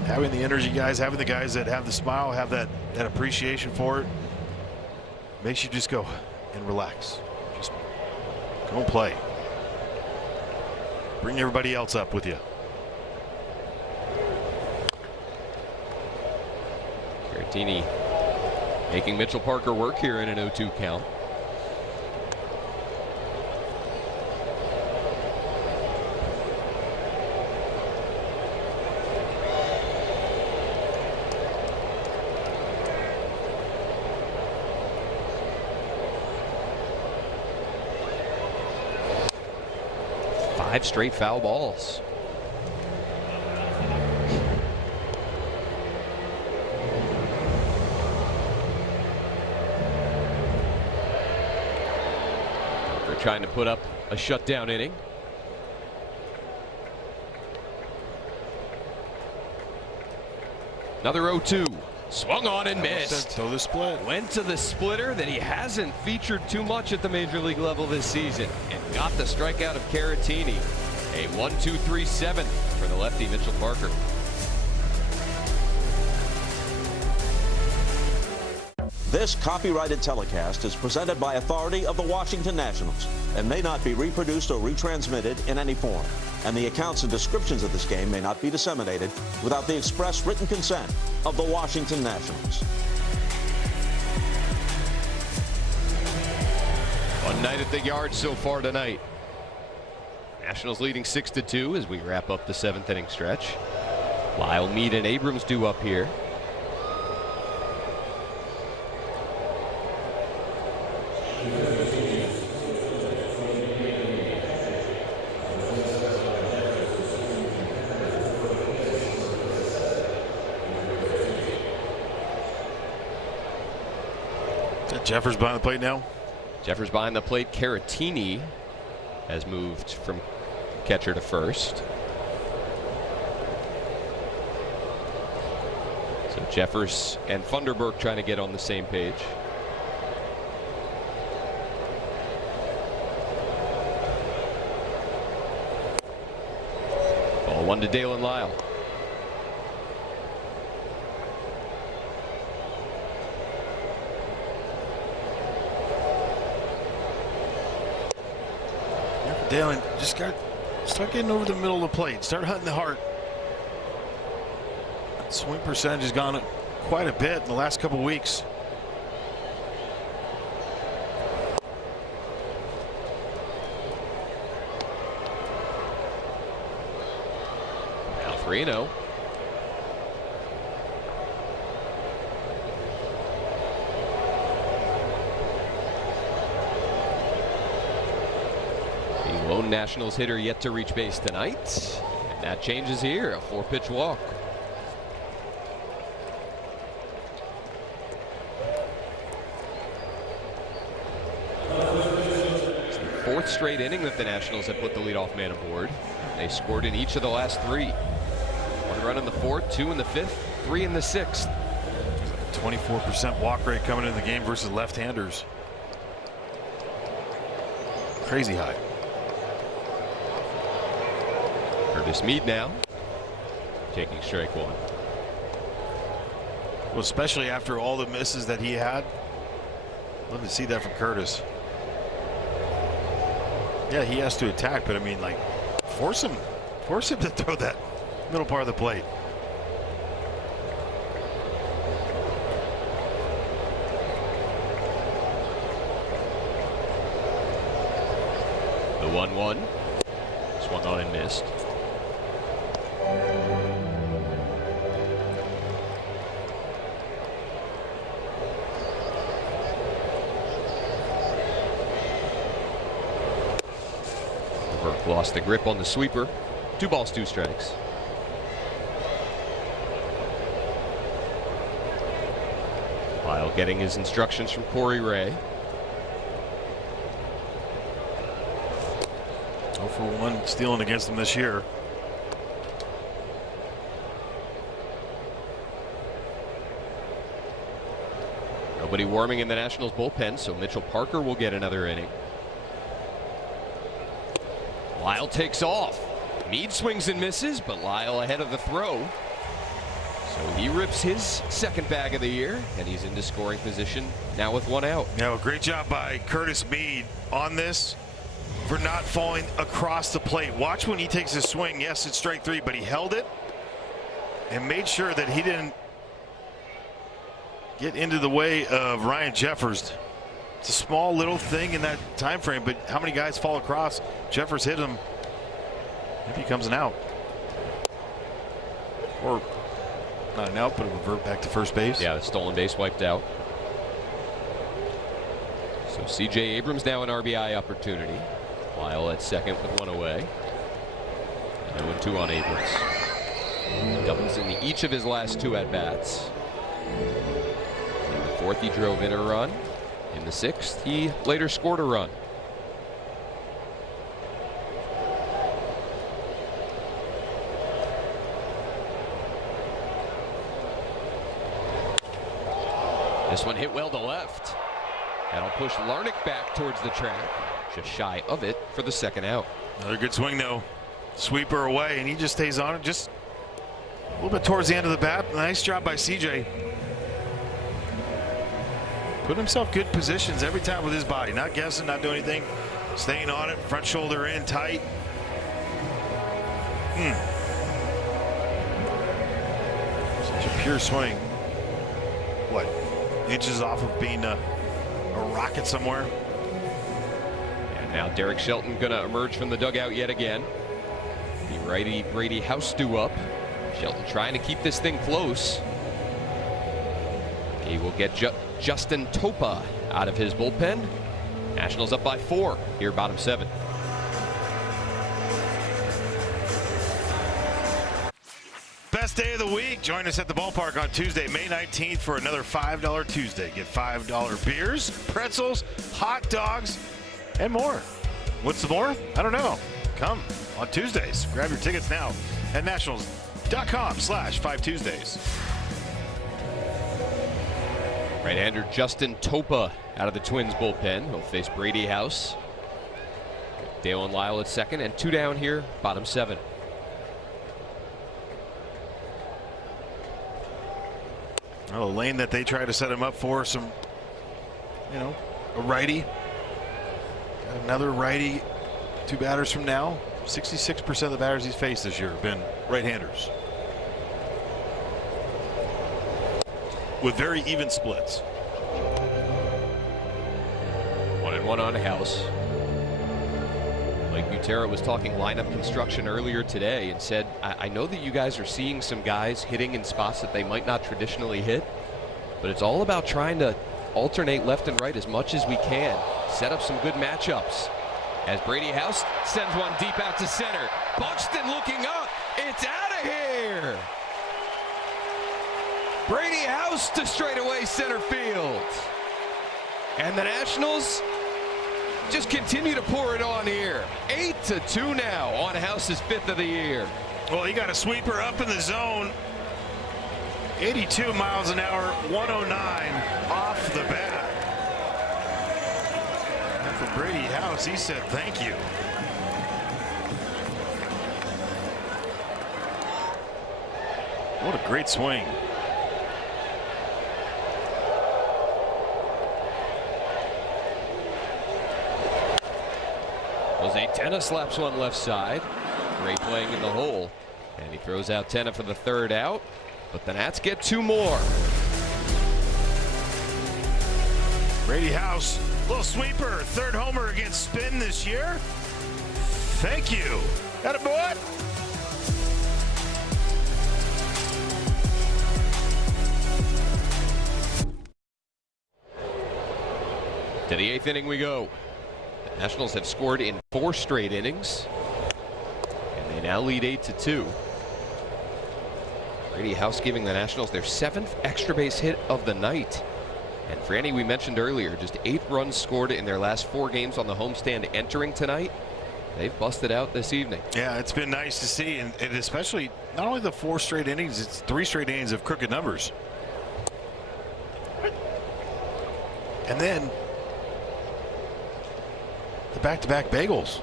having the energy guys, having the guys that have the smile, have that appreciation for it, makes you just go and relax. Just go and play. Bring everybody else up with you. Caratini making Mitchell Parker work here in an 0-2 count. Five straight foul balls. They're trying to put up a shutdown inning. Another 0-2. Swung on and missed. Throw the split. Went to the splitter that he hasn't featured too much at the major league level this season, and got the strikeout of Caratini. A 1-2-3-7 for the lefty Mitchell Parker. This copyrighted telecast is presented by authority of the Washington Nationals and may not be reproduced or retransmitted in any form. And the accounts and descriptions of this game may not be disseminated without the express written consent of the Washington Nationals. One night at the yard so far tonight. Nationals leading 6-2 as we wrap up the 7th inning stretch. Lyle, Mead, and Abrams due up here. Jeffers behind the plate now. Jeffers behind the plate. Caratini has moved from catcher to first. So Jeffers and Funderburk trying to get on the same page. Ball 1 to Dalen Lyle. Dalen, just got start getting over the middle of the plate. Start hunting the heart. Swing percentage has gone up quite a bit in the last couple weeks. Alfredo. Lone Nationals hitter yet to reach base tonight. And that changes here. A 4-pitch walk. It's the 4th straight inning that the Nationals have put the leadoff man aboard. They scored in each of the last 3. 1 run in the 4th, 2 in the 5th, 3 in the 6th. 24% walk rate coming into the game versus left-handers. Crazy high. Curtis Mead now taking strike 1. Well, especially after all the misses that he had. Love to see that from Curtis. Yeah, he has to attack, but I mean, like, force him to throw that middle part of the plate. The 1-1 swung on and missed. Burke lost the grip on the sweeper. 2 balls, 2 strikes. Lyle getting his instructions from Corey Ray. 0 for 1 stealing against him this year. Nobody warming in the Nationals bullpen, so Mitchell Parker will get another inning. Lyle takes off. Mead swings and misses, but Lyle ahead of the throw. So he rips his second bag of the year, and he's into scoring position now with one out. Yeah, well, great job by Curtis Mead on this for not falling across the plate. Watch when he takes his swing. Yes, it's strike three, but he held it and made sure that he didn't get into the way of Ryan Jeffers. It's a small little thing in that time frame, but how many guys fall across? Jeffers hit him. Maybe he comes an out. Or not an out, but a revert back to first base. Yeah, the stolen base wiped out. So C.J. Abrams now an RBI opportunity. Lyle at second with one away. 0-2 on Abrams. Doubles in each of his last two at-bats. In the fourth, he drove in a run. In the sixth, he later scored a run. This one hit well to left. That'll push Larnach back towards the track. Just shy of it for the second out. Another good swing, though. Sweeper away, and he just stays on it just a little bit towards the end of the bat. Nice job by CJ. Put himself good positions every time with his body. Not guessing, not doing anything. Staying on it, front shoulder in tight. Such a pure swing. What, inches off of being a rocket somewhere? And now Derek Shelton going to emerge from the dugout yet again. The righty Brady House due up. Shelton trying to keep this thing close. He will get Justin Topa out of his bullpen. Nationals up by 4 here, bottom 7. Best day of the week. Join us at the ballpark on Tuesday, May 19th for another $5 Tuesday. Get $5 beers, pretzels, hot dogs, and more. What's the more? I don't know. Come on Tuesdays. Grab your tickets now at nationals.com/5Tuesdays. Right-hander Justin Topa out of the Twins bullpen. He'll face Brady House. Dale and Lyle at second, and 2 down here, bottom 7. Well, the lane that they try to set him up for, some, a righty. Another righty, 2 batters from now. 66% of the batters he's faced this year have been right-handers, with very even splits. 1-1 on House. Mike Butera was talking lineup construction earlier today and said, I know that you guys are seeing some guys hitting in spots that they might not traditionally hit, but it's all about trying to alternate left and right as much as we can. Set up some good matchups. As Brady House sends one deep out to center. Buxton looking up. It's out of here. Brady House to straightaway center field. And the Nationals just continue to pour it on here. 8-2 now on House's 5th of the year. Well, he got a sweeper up in the zone. 82 miles an hour, 109 off the bat. And for Brady House, he said thank you. What a great swing. Jose Tena slaps one left side. Great playing in the hole. And he throws out Tena for the 3rd out. But the Nats get 2 more. Brady House, little sweeper, 3rd homer against Spin this year. Thank you. Attaboy. To the 8th inning we go. The Nationals have scored in 4 straight innings. And they now lead 8-2. Brady House giving the Nationals their 7th extra base hit of the night. And Franny, we mentioned earlier, just 8 runs scored in their last 4 games on the homestand entering tonight. They've busted out this evening. Yeah, it's been nice to see, and especially not only the 4 straight innings, it's 3 straight innings of crooked numbers. And then the back-to-back bagels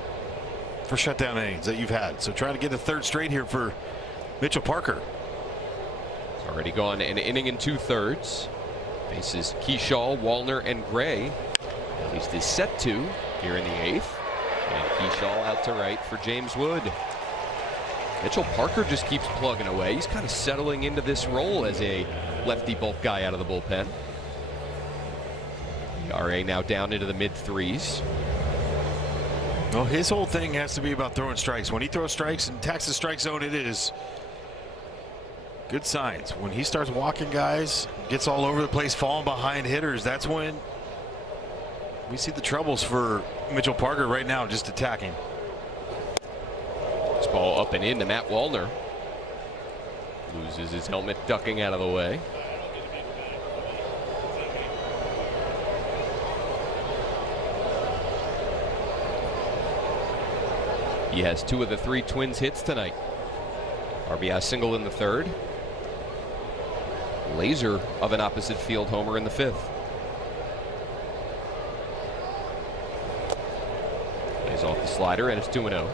for shutdown innings that you've had. So trying to get a 3rd straight here for Mitchell Parker. Already gone an inning and 2/3. Faces Keyshaw, Wallner, and Gray. At least is set to here in the 8th. And Keyshaw out to right for James Wood. Mitchell Parker just keeps plugging away. He's kind of settling into this role as a lefty bulk guy out of the bullpen. ERA now down into the mid-3s. Well, his whole thing has to be about throwing strikes. When he throws strikes and attacks the strike zone, it is good signs. When he starts walking guys, gets all over the place, falling behind hitters, that's when we see the troubles for Mitchell Parker right now, just attacking. This ball up and in to Matt Wallner. Loses his helmet, ducking out of the way. He has 2 of the 3 Twins hits tonight. RBI single in the 3rd. Laser of an opposite field homer in the 5th. Plays off the slider and it's 2-0.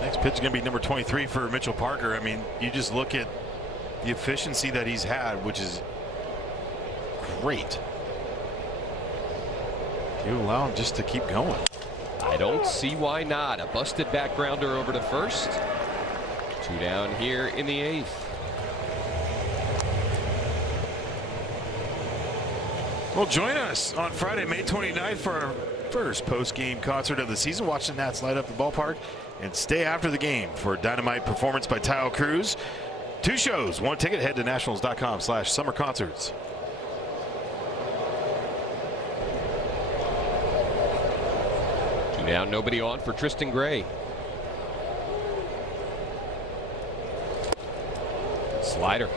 Next pitch is going to be number 23 for Mitchell Parker. I mean, you just look at the efficiency that he's had, which is great. You allow him just to keep going. I don't see why not. A busted backgrounder over to first. 2 down here in the 8th. Well, join us on Friday, May 29th for our first post-game concert of the season. Watch the Nats light up the ballpark and stay after the game for a dynamite performance by Tyle Cruz. 2 shows, 1 ticket. Head to nationals.com/summer concerts. Down, nobody on for Tristan Gray. Slider.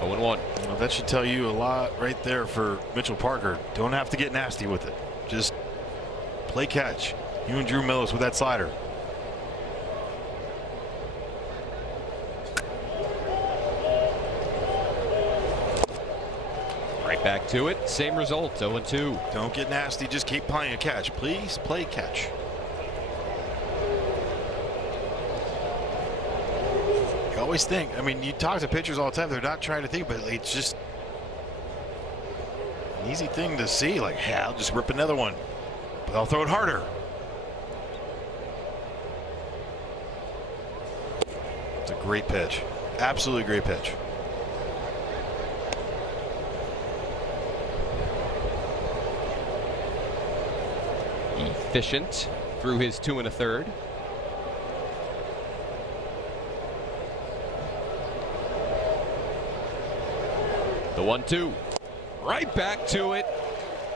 0-1. Well, that should tell you a lot right there for Mitchell Parker. Don't have to get nasty with it. Just play catch. You and Drew Millis with that slider. Right back to it. Same result. 0-2. Don't get nasty. Just keep playing catch. Please play catch. You always think, I mean, you talk to pitchers all the time. They're not trying to think, but it's just an easy thing to see. Like, hey, I'll just rip another one, but I'll throw it harder. It's a great pitch. Absolutely great pitch. Efficient through his 2 1/3. The 1-2. Right back to it.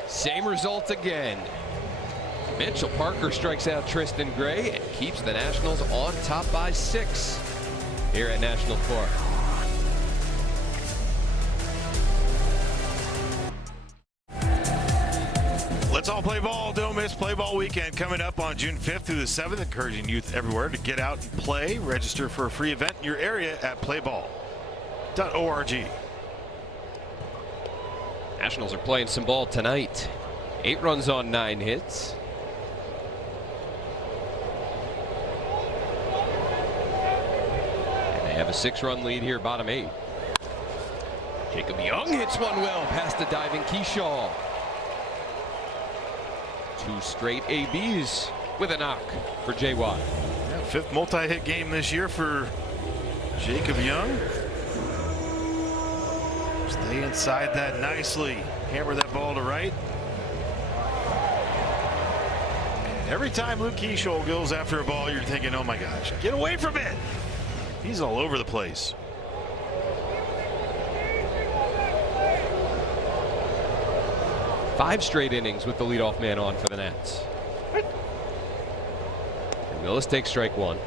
Same result again. Mitchell Parker strikes out Tristan Gray and keeps the Nationals on top by 6 here at National Park. Let's all play ball. Don't miss Play Ball Weekend coming up on June 5th through the 7th. Encouraging youth everywhere to get out and play. Register for a free event in your area at playball.org. Nationals are playing some ball tonight. 8 runs on 9 hits. And they have a 6-run lead here, bottom 8. Jacob Young hits one well past the diving Keyshaw. 2 straight ABs with a knock for JY. Yeah, 5th multi-hit game this year for Jacob Young. Stay inside that nicely. Hammer that ball to right. Every time Luke Keyshaw goes after a ball, you're thinking, oh my gosh, get away from it. He's all over the place. Five straight innings with the leadoff man on for the Nats. And Millis takes strike 1.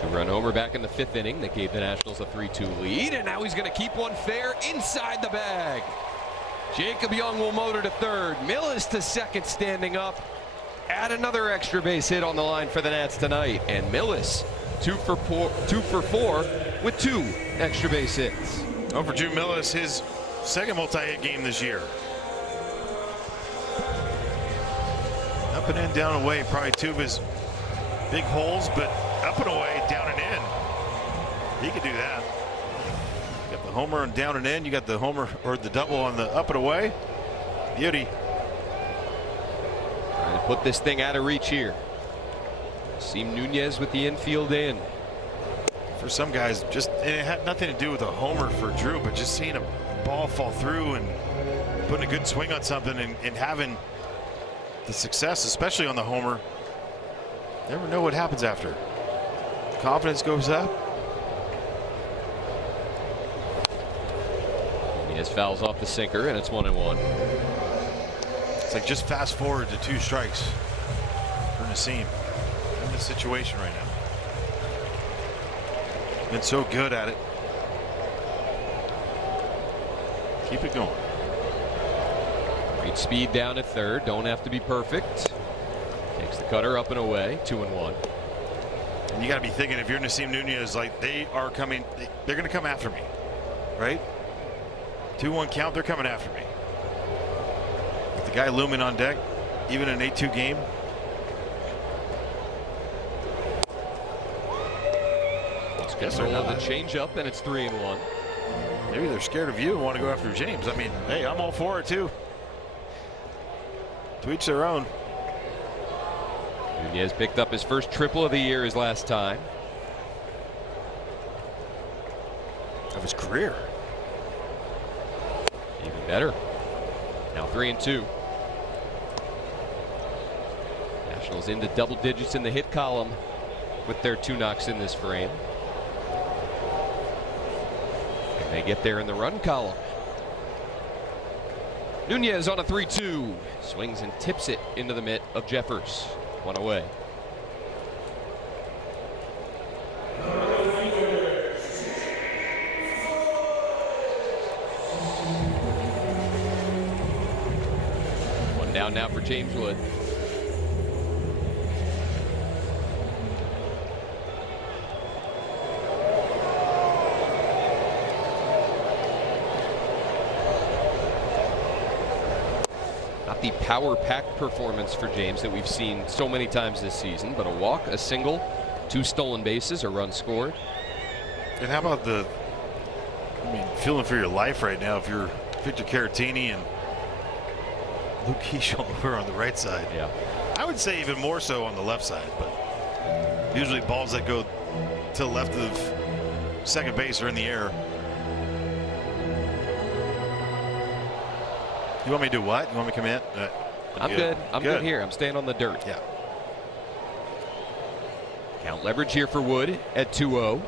Two-run homer back in the 5th inning that gave the Nationals a 3-2 lead, and now he's going to keep one fair inside the bag. Jacob Young will motor to 3rd. Millis to 2nd, standing up. Add another extra base hit on the line for the Nats tonight, and Millis 2 for 4 with 2 extra base hits. Oh, for Drew Millis, his second multi-hit game this year. Up and in, down and away, probably two of his big holes, but up and away, down and in. He could do that. You got the homer and down and in. You got the homer or the double on the up and away. Beauty. Trying to put this thing out of reach here. Seem Nunez with the infield in. For some guys, just it had nothing to do with a homer for Drew, but just seeing a ball fall through and putting a good swing on something and having the success, especially on the homer. Never know what happens after. Confidence goes up. Nunez fouls off the sinker, and it's 1-1. It's like just fast forward to 2 strikes for Nasim in this situation right now. Been so good at it. Keep it going. Great speed down at third. Don't have to be perfect. Takes the cutter up and away. 2-1. And you got to be thinking, if you're Nasim Nunez, like they are coming, they're going to come after me, right? 2-1 count, they're coming after me. With the guy looming on deck, even an 8-2 game. Control of the changeup, and it's 3-1. Maybe they're scared of you and want to go after James. I mean, hey, I'm all for it too. To each their own. Nunez picked up his first triple of the year his last time. Of his career. Even better. Now 3-2. Nationals into double digits in the hit column with their 2 knocks in this frame. They get there in the run column. Nunez on a 3-2. Swings and tips it into the mitt of Jeffers. 1 away. One down now for James Wood. The power-packed performance for James that we've seen so many times this season, but a walk, a single, 2 stolen bases, a run scored. And how about feeling for your life right now if you're Victor Caratini and Luke Keeschel over on the right side. Yeah. I would say even more so on the left side, but usually balls that go to the left of second base are in the air. You want me to do what? You want me to come in? I'm good. I'm good here. I'm staying on the dirt. Yeah. Count leverage here for Wood at 2-0.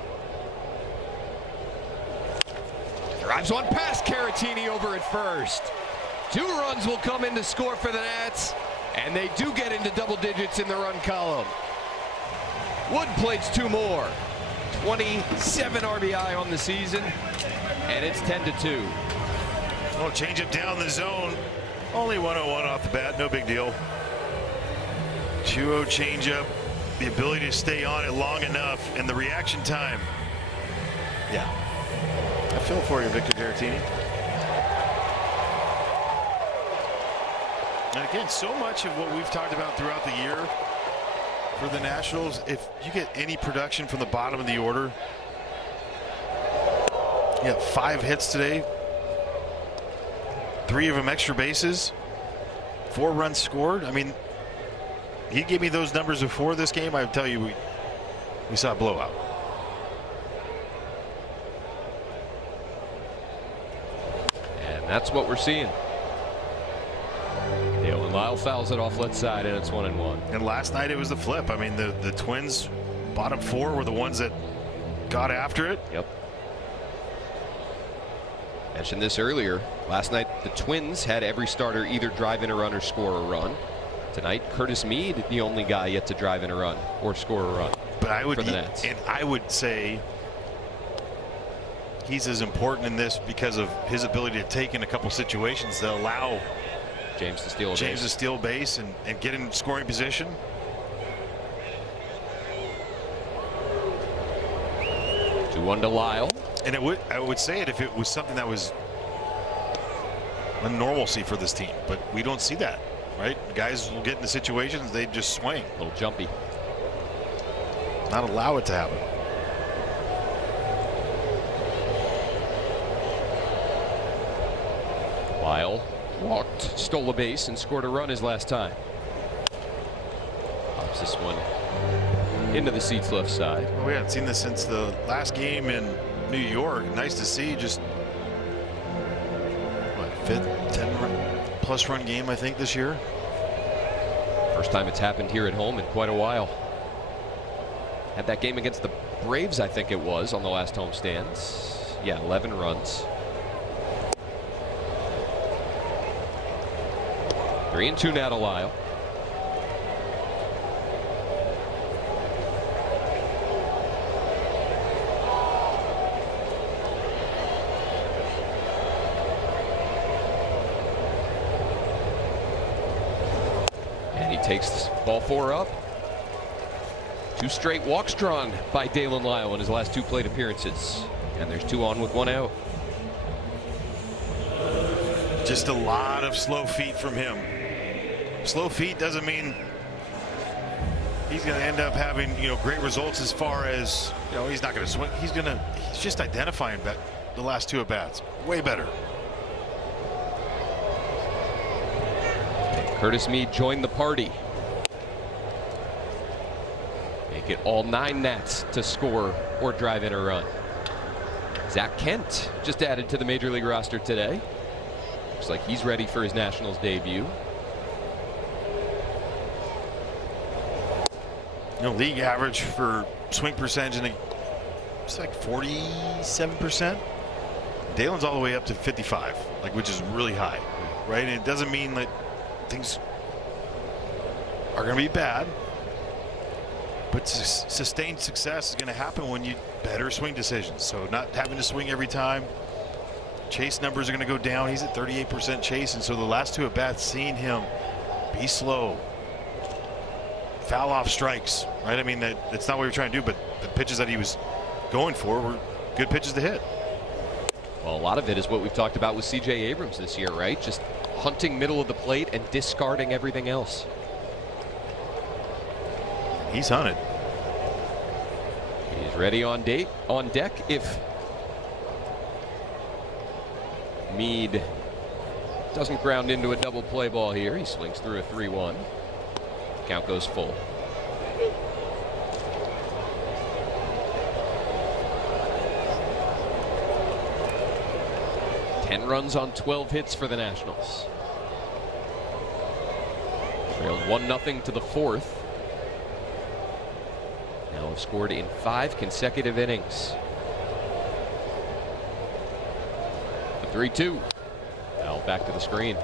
Drives one past Caratini over at first. 2 runs will come in to score for the Nats, and they do get into double digits in the run column. Wood plates 2 more. 27 RBI on the season, and it's 10-2. Oh, change it down the zone. Only 101 off the bat. No big deal. 2-0 changeup. The ability to stay on it long enough and the reaction time. Yeah. I feel for you, Victor Caratini. And again, so much of what we've talked about throughout the year for the Nationals, if you get any production from the bottom of the order, you got 5 hits today. 3 of them extra bases, 4 runs scored. I mean, he gave me those numbers before this game. I would tell you we saw a blowout. And that's what we're seeing. Dale and Lyle fouls it off left side, and it's 1-1. And last night it was the flip. I mean, the Twins bottom 4 were the ones that got after it. Yep. Mentioned this earlier. Last night, the Twins had every starter either drive in a run or score a run. Tonight, Curtis Mead, the only guy yet to drive in a run or score a run. But I would, for the Nats. And I would say he's as important in this because of his ability to take in a couple situations that allow James to steal a James base. to steal base and get in scoring position. 2-1 to Lyle. And I would say it if it was something that was a normalcy for this team, but we don't see that, right? Guys will get into situations, they just swing. A little jumpy. Not allow it to happen. Lyle walked, stole a base, and scored a run his last time. Pops this one into the seats left side. Well, we haven't seen this since the last game in New York. Nice to see. Just what, 5th 10+ run game I think this year. First time it's happened here at home in quite a while. Had that game against the Braves, I think it was, on the last homestands. Yeah, 11 runs. 3-2 now to Lyle. And he takes ball 4 up. 2 straight walks drawn by Dalen Lyle in his last 2 plate appearances. And there's 2 on with 1 out. Just a lot of slow feet from him. Slow feet doesn't mean he's going to end up having, great results as far as, he's not going to swing. He's just identifying the last 2 at bats. Way better. Curtis Mead joined the party. Make it all 9 Nats to score or drive in a run. Zach Kent just added to the Major League roster today. Looks like he's ready for his Nationals debut. League average for swing percentage, and it's like 47%. Dalen's all the way up to 55, which is really high, right? And it doesn't mean that things are going to be bad, but sustained success is going to happen when you better swing decisions. So not having to swing every time. Chase numbers are going to go down. He's at 38% chase, and so the last 2 at bats, seeing him be slow, foul off strikes, right? I mean, that's not what you're trying to do, but the pitches that he was going for were good pitches to hit. Well, a lot of it is what we've talked about with C.J. Abrams this year, right? Just hunting middle of the plate and discarding everything else. He's hunted. He's ready on deck if Mead doesn't ground into a double play ball here. He swings through a 3-1. Count goes full. Ten runs on 12 hits for the Nationals. Trailed 1-0 to the 4th. Now have scored in 5 consecutive innings. The 3-2. Now back to the screen.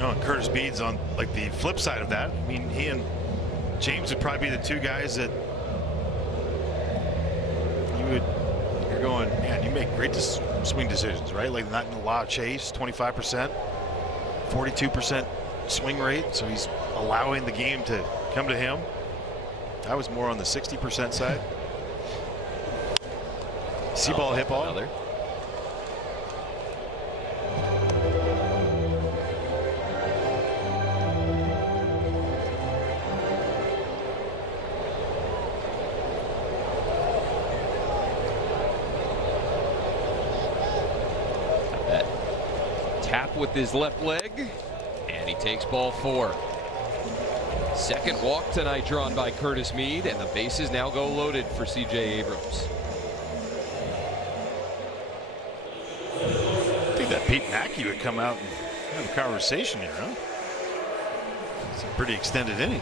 Oh, and Curtis Mead's on the flip side of that. I mean, he and James would probably be the 2 guys that you're going, man, you make great swing decisions, right? Not in a lot of chase, 25%, 42% swing rate. So he's allowing the game to come to him. I was more on the 60% side. See ball, hit ball. Another. Tap with his left leg, and he takes ball 4. Second walk tonight drawn by Curtis Mead, and the bases now go loaded for C.J. Abrams. I think that Pete Mackey would come out and have a conversation here, huh? It's a pretty extended inning.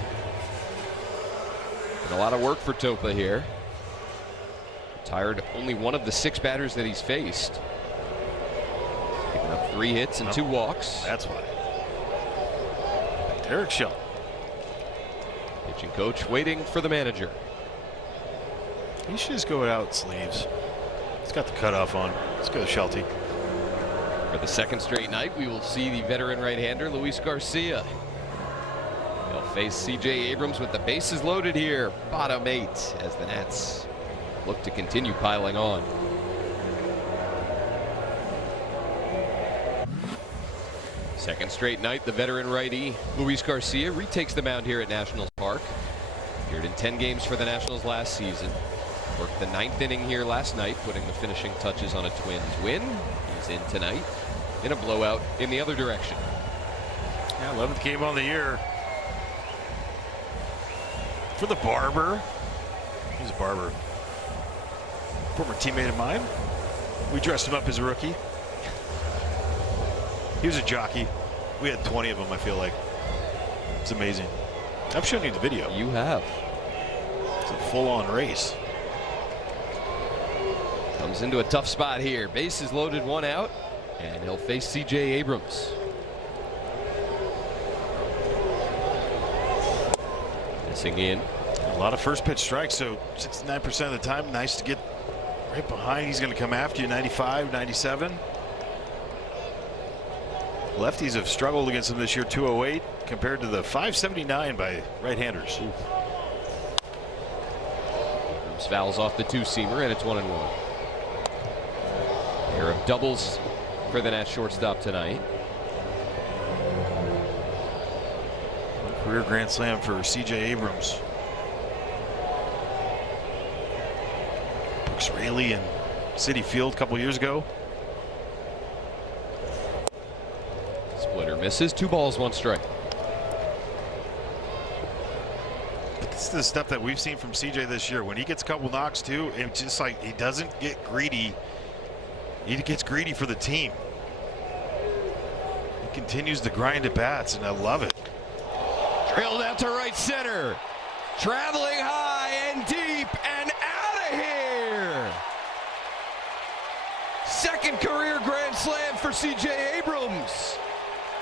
And a lot of work for Topa here. Retired only 1 of the 6 batters that he's faced. Picking up 3 hits and 2 walks. That's why. Derek Shelton. Pitching coach waiting for the manager. He should just go without sleeves. He's got the cutoff on. Let's go, Shelty. For the 2nd straight night, we will see the veteran right-hander Luis Garcia. He'll face C.J. Abrams with the bases loaded here. Bottom 8 as the Nats look to continue piling on. Second straight night, the veteran righty Luis Garcia retakes the mound here at Nationals Park. Appeared in 10 games for the Nationals last season. Worked the 9th inning here last night, putting the finishing touches on a Twins win. He's in tonight in a blowout in the other direction. Yeah, 11th game on the year for the Barber. He's a Barber. Former teammate of mine. We dressed him up as a rookie. He was a jockey. We had 20 of them, I feel like. It's amazing. I've shown you the video. You have. It's a full-on race. Comes into a tough spot here. Bases loaded, 1 out, and he'll face C.J. Abrams. Missing in. A lot of first pitch strikes, so 69% of the time. Nice to get right behind. He's going to come after you. 95, 97. Lefties have struggled against him this year. 208 compared to the 579 by right-handers. Abrams fouls off the 2-seamer, and it's 1-1. Pair of doubles for the Nats shortstop tonight. Career grand slam for C.J. Abrams. Brooks Raley in Citi Field a couple years ago. Splitter misses. 2 balls, 1 strike. This is the stuff that we've seen from CJ this year. When he gets a couple knocks too, it's just like he doesn't get greedy. He gets greedy for the team. He continues to grind at bats, and I love it. Drilled out to right center. Traveling high and deep and out of here. Second career grand slam for C.J. Abrams.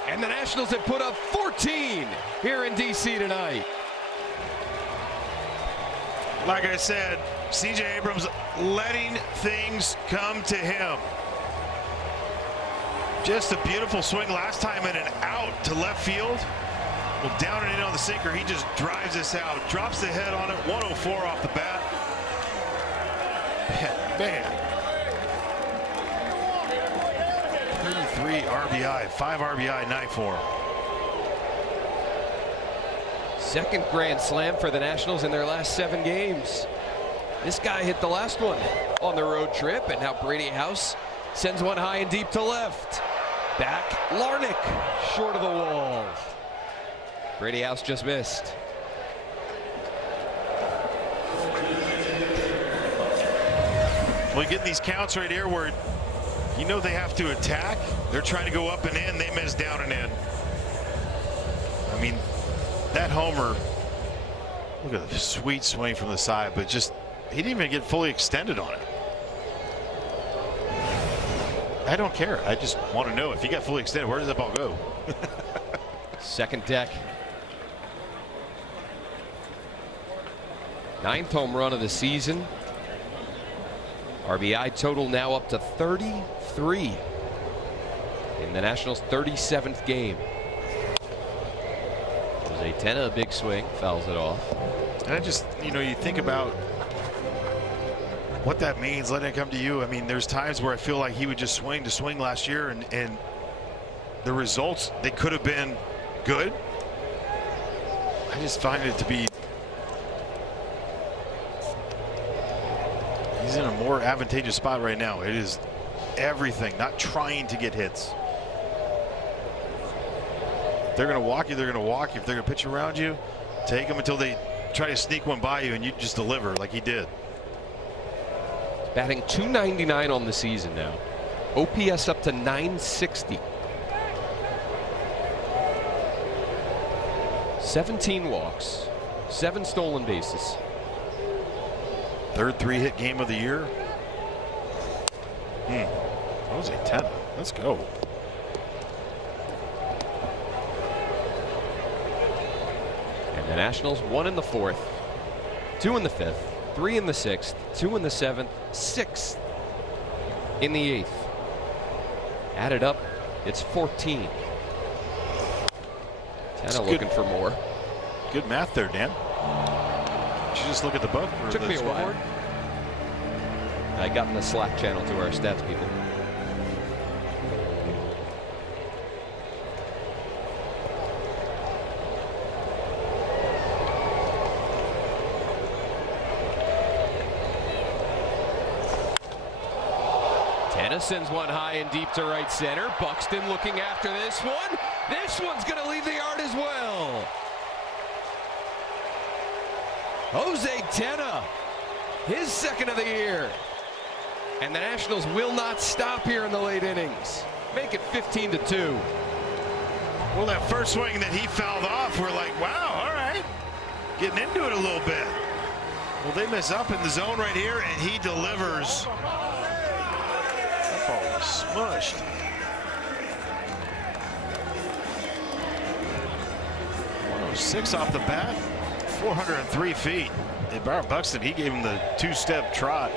And the Nationals have put up 14 here in D.C. tonight. Like I said, C.J. Abrams letting things come to him. Just a beautiful swing last time and an out to left field. Well, down and in on the sinker, he just drives this out, drops the head on it, 104 off the bat. Man. 33 RBI, 5 RBI night for him. Second grand slam for the Nationals in their last 7 games. This guy hit the last one on the road trip, and now Brady House sends one high and deep to left. Back, Larnick, short of the wall. Brady House just missed. Well, you get these counts right here where you know they have to attack. They're trying to go up and in. They miss down and in. I mean, that homer, look at the sweet swing from the side, but just, he didn't even get fully extended on it. I don't care. I just want to know if he got fully extended, where does that ball go? Second deck. 9th home run of the season. RBI total now up to 33 in the Nationals' 37th game. Jose Tena, a big swing, fouls it off. And I just, you know, you think about what that means, letting it come to you. I mean, there's times where I feel like he would just swing to swing last year, and the results, they could have been good. I just find it to be, he's in a more advantageous spot right now. It is everything, not trying to get hits. If they're going to walk you, they're going to walk you. If they're going to pitch around you, take them until they try to sneak one by you and you just deliver like he did. Batting .299 on the season now. OPS up to .960. 17 walks, 7 stolen bases. Third 3-hit game of the year. Jose Tena, let's go. And the Nationals 1 in the 4th, 2 in the 5th, 3 in the 6th, 2 in the 7th, 6 in the 8th. Added up, it's 14. Tena looking for more. Good math there, Dan. Did you just look at the book? Or Took the me a while. scoreboard? I got in the Slack channel to our stats people. Tena sends one high and deep to right center. Buxton looking after this one. This one's going to leave the yard as well. Jose Tena, his second of the year. And the Nationals will not stop here in the late innings. Make it 15-2. Well, that first swing that he fouled off, we're like, wow, all right. Getting into it a little bit. Well, they miss up in the zone right here, and he delivers. That ball was smushed. .106 off the bat, 403 feet. And Byron Buxton, he gave him the two-step trot.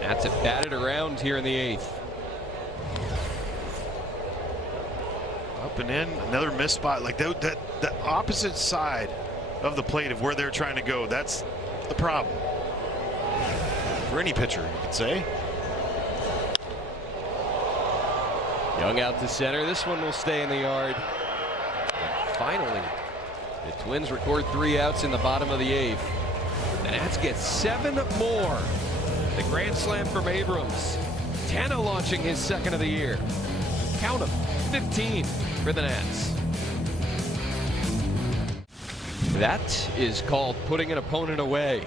That's it, batted around here in the 8th. Up and in, another missed spot. Like the opposite side of the plate of where they're trying to go. That's the problem for any pitcher, you could say. Young out to center. This one will stay in the yard. And finally, the Twins record 3 outs in the bottom of the 8th. The Nats get 7 more. The grand slam from Abrams. Tena launching his second of the year. Count them, 15 for the Nats. That is called putting an opponent away.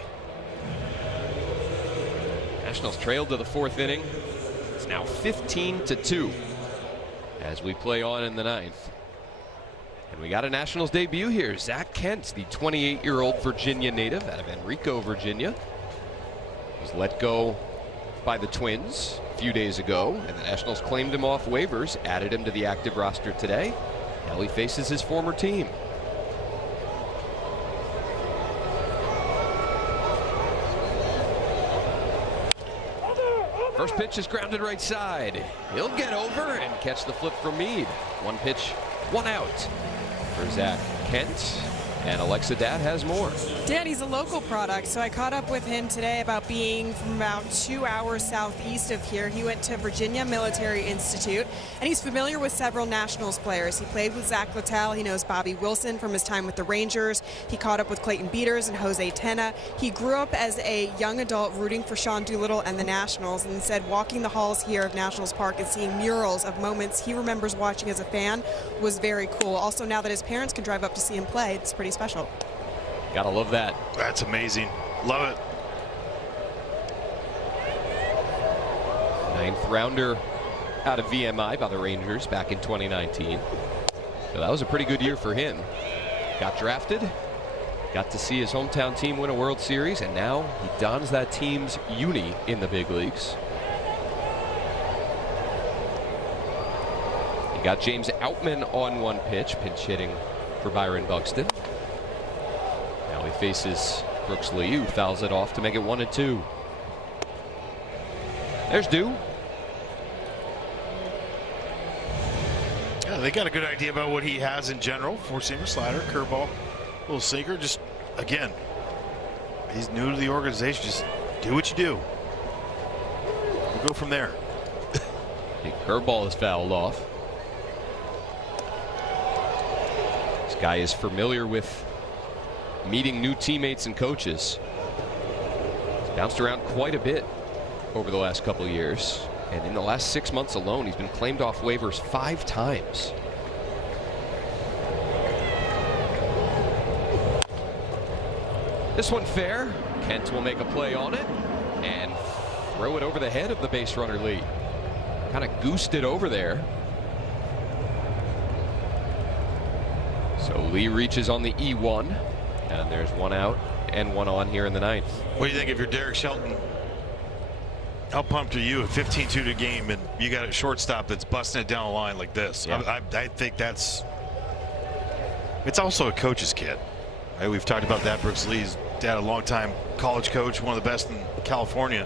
Nationals trailed to the 4th inning. It's now 15-2 as we play on in the 9th. And we got a Nationals debut here. Zach Kent, the 28-year-old Virginia native out of Enrico, Virginia, was let go by the Twins a few days ago, and the Nationals claimed him off waivers, added him to the active roster today. Now he faces his former team. First pitch is grounded right side. He'll get over and catch the flip from Meade. 1 pitch, 1 out for Zach Kent. And Alexa Datt has more. Danny's a local product, so I caught up with him today about being from about 2 hours southeast of here. He went to Virginia Military Institute, and he's familiar with several Nationals players. He played with Zach Littell. He knows Bobby Wilson from his time with the Rangers. He caught up with Clayton Beaters and Jose Tena. He grew up as a young adult rooting for Sean Doolittle and the Nationals, and said walking the halls here of Nationals Park and seeing murals of moments he remembers watching as a fan was very cool. Also, now that his parents can drive up to see him play, it's pretty special. Gotta love that. That's amazing. Love it. 9th rounder out of VMI by the Rangers back in 2019. So that was a pretty good year for him. Got drafted, got to see his hometown team win a World Series, and now he dons that team's uni in the big leagues. He got James Outman on 1 pitch, pinch hitting for Byron Buxton. Now he faces Brooks Lee, who fouls it off to make it 1-2. There's Dew. Yeah, they got a good idea about what he has in general. Four-seamer, slider, curveball, little sinker. Just, again, he's new to the organization. Just do what you do. We'll go from there. The curveball is fouled off. This guy is familiar with meeting new teammates and coaches. He's bounced around quite a bit over the last couple of years, and in the last 6 months alone he's been claimed off waivers 5 times. This one fair. Kent will make a play on it and throw it over the head of the base runner Lee. Kind of goosed it over there. So Lee reaches on the E1. And there's 1 out and 1 on here in the 9th. What do you think if you're Derek Shelton? How pumped are you at 15-2 to game and you got a shortstop that's busting it down the line like this? Yeah. I think it's also a coach's kid. Right? We've talked about that. Brooks Lee's dad, a longtime college coach, one of the best in California.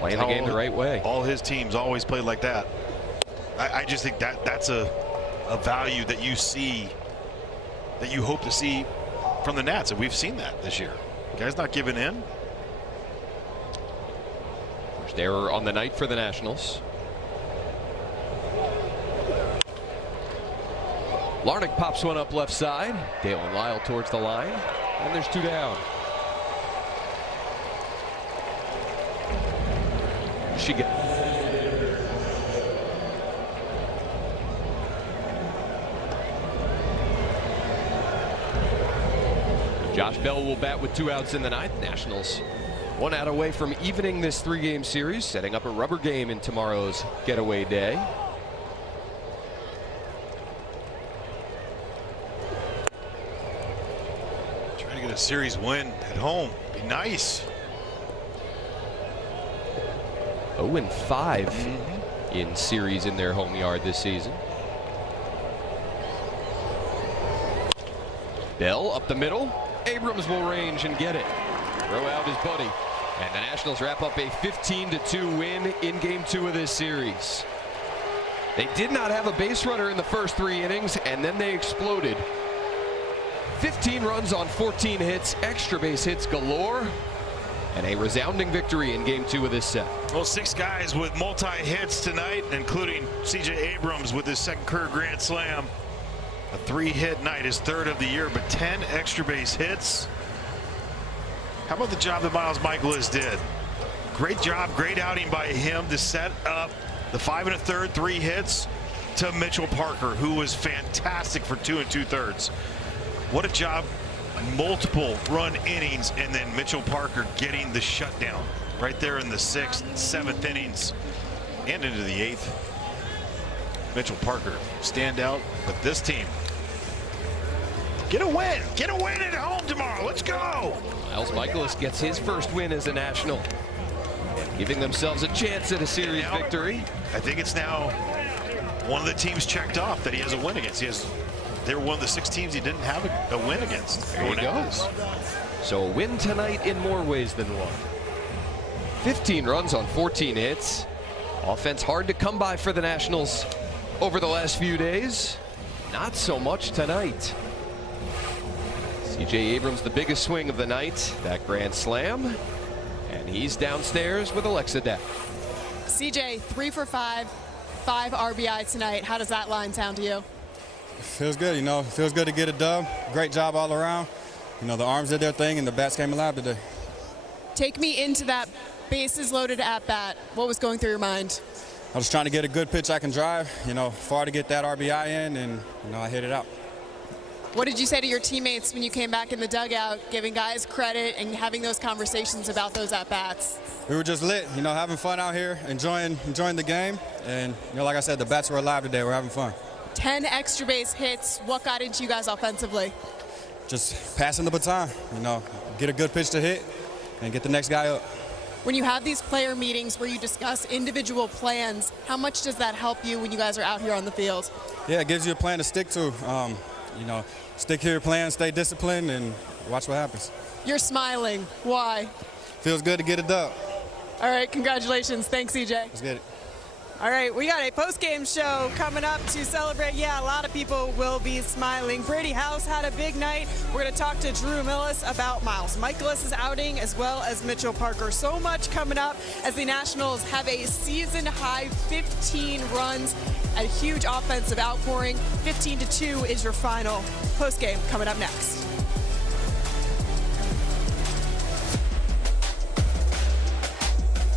Playing the game the right way. All his teams always played like that. I just think that's a value that you see, that you hope to see from the Nats, and we've seen that this year. Guys not giving in. First error on the night for the Nationals. Larnach pops one up left side. Dalen Lyle towards the line. And there's 2 down. Josh Bell will bat with 2 outs in the ninth. Nationals 1 out away from evening this 3-game series, setting up a rubber game in tomorrow's getaway day. Trying to get a series win at home. Be nice. 0-5 in series in their home yard this season. Bell up the middle. Abrams will range and get it. Throw out his buddy. And the Nationals wrap up a 15-2 win in Game 2 of this series. They did not have a base runner in the first 3 innings, and then they exploded. 15 runs on 14 hits, extra base hits galore, and a resounding victory in Game 2 of this set. Well, 6 guys with multi-hits tonight, including C.J. Abrams with his 2nd career grand slam. A 3-hit night, his 3rd of the year, but 10 extra base hits. How about the job that Miles Michaelis did? Great job, great outing by him to set up the 5 1/3, 3 hits to Mitchell Parker, who was fantastic for 2 2/3. What a job. Multiple run innings, and then Mitchell Parker getting the shutdown right there in the 6th, 7th innings and into the 8th. Mitchell Parker stand out, but this team get a win at home tomorrow. Let's go. Miles Michaelis gets his first win as a National, giving themselves a chance at a series victory. I think it's now one of the teams checked off that he has a win against. They were one of the 6 teams he didn't have a win against. There he goes. So a win tonight in more ways than one. 15 runs on 14 hits. Offense hard to come by for the Nationals over the last few days. Not so much tonight. C.J. Abrams, the biggest swing of the night, that grand slam. And he's downstairs with Alexa Deck. CJ, 3 for 5, 5 RBI tonight. How does that line sound to you? Feels good, you know. Feels good to get a dub. Great job all around. You know, the arms did their thing and the bats came alive today. Take me into that bases loaded at bat. What was going through your mind? I was trying to get a good pitch I can drive, you know, far to get that RBI in, and, you know, I hit it out. What did you say to your teammates when you came back in the dugout, giving guys credit and having those conversations about those at-bats? We were just lit, you know, having fun out here, enjoying the game. And, you know, like I said, the bats were alive today. We're having fun. 10 extra base hits. What got into you guys offensively? Just passing the baton, you know, get a good pitch to hit and get the next guy up. When you have these player meetings where you discuss individual plans, how much does that help you when you guys are out here on the field? Yeah, it gives you a plan to stick to. You know, stick to your plan, stay disciplined, and watch what happens. You're smiling. Why? Feels good to get a dub. All right, congratulations. Thanks, CJ. Let's get it. All right, we got a post-game show coming up to celebrate. Yeah, a lot of people will be smiling. Brady House had a big night. We're going to talk to Drew Millis about Miles Michaelis' outing as well as Mitchell Parker. So much coming up as the Nationals have a season-high 15 runs, a huge offensive outpouring. 15-2 is your final. Post-game coming up next.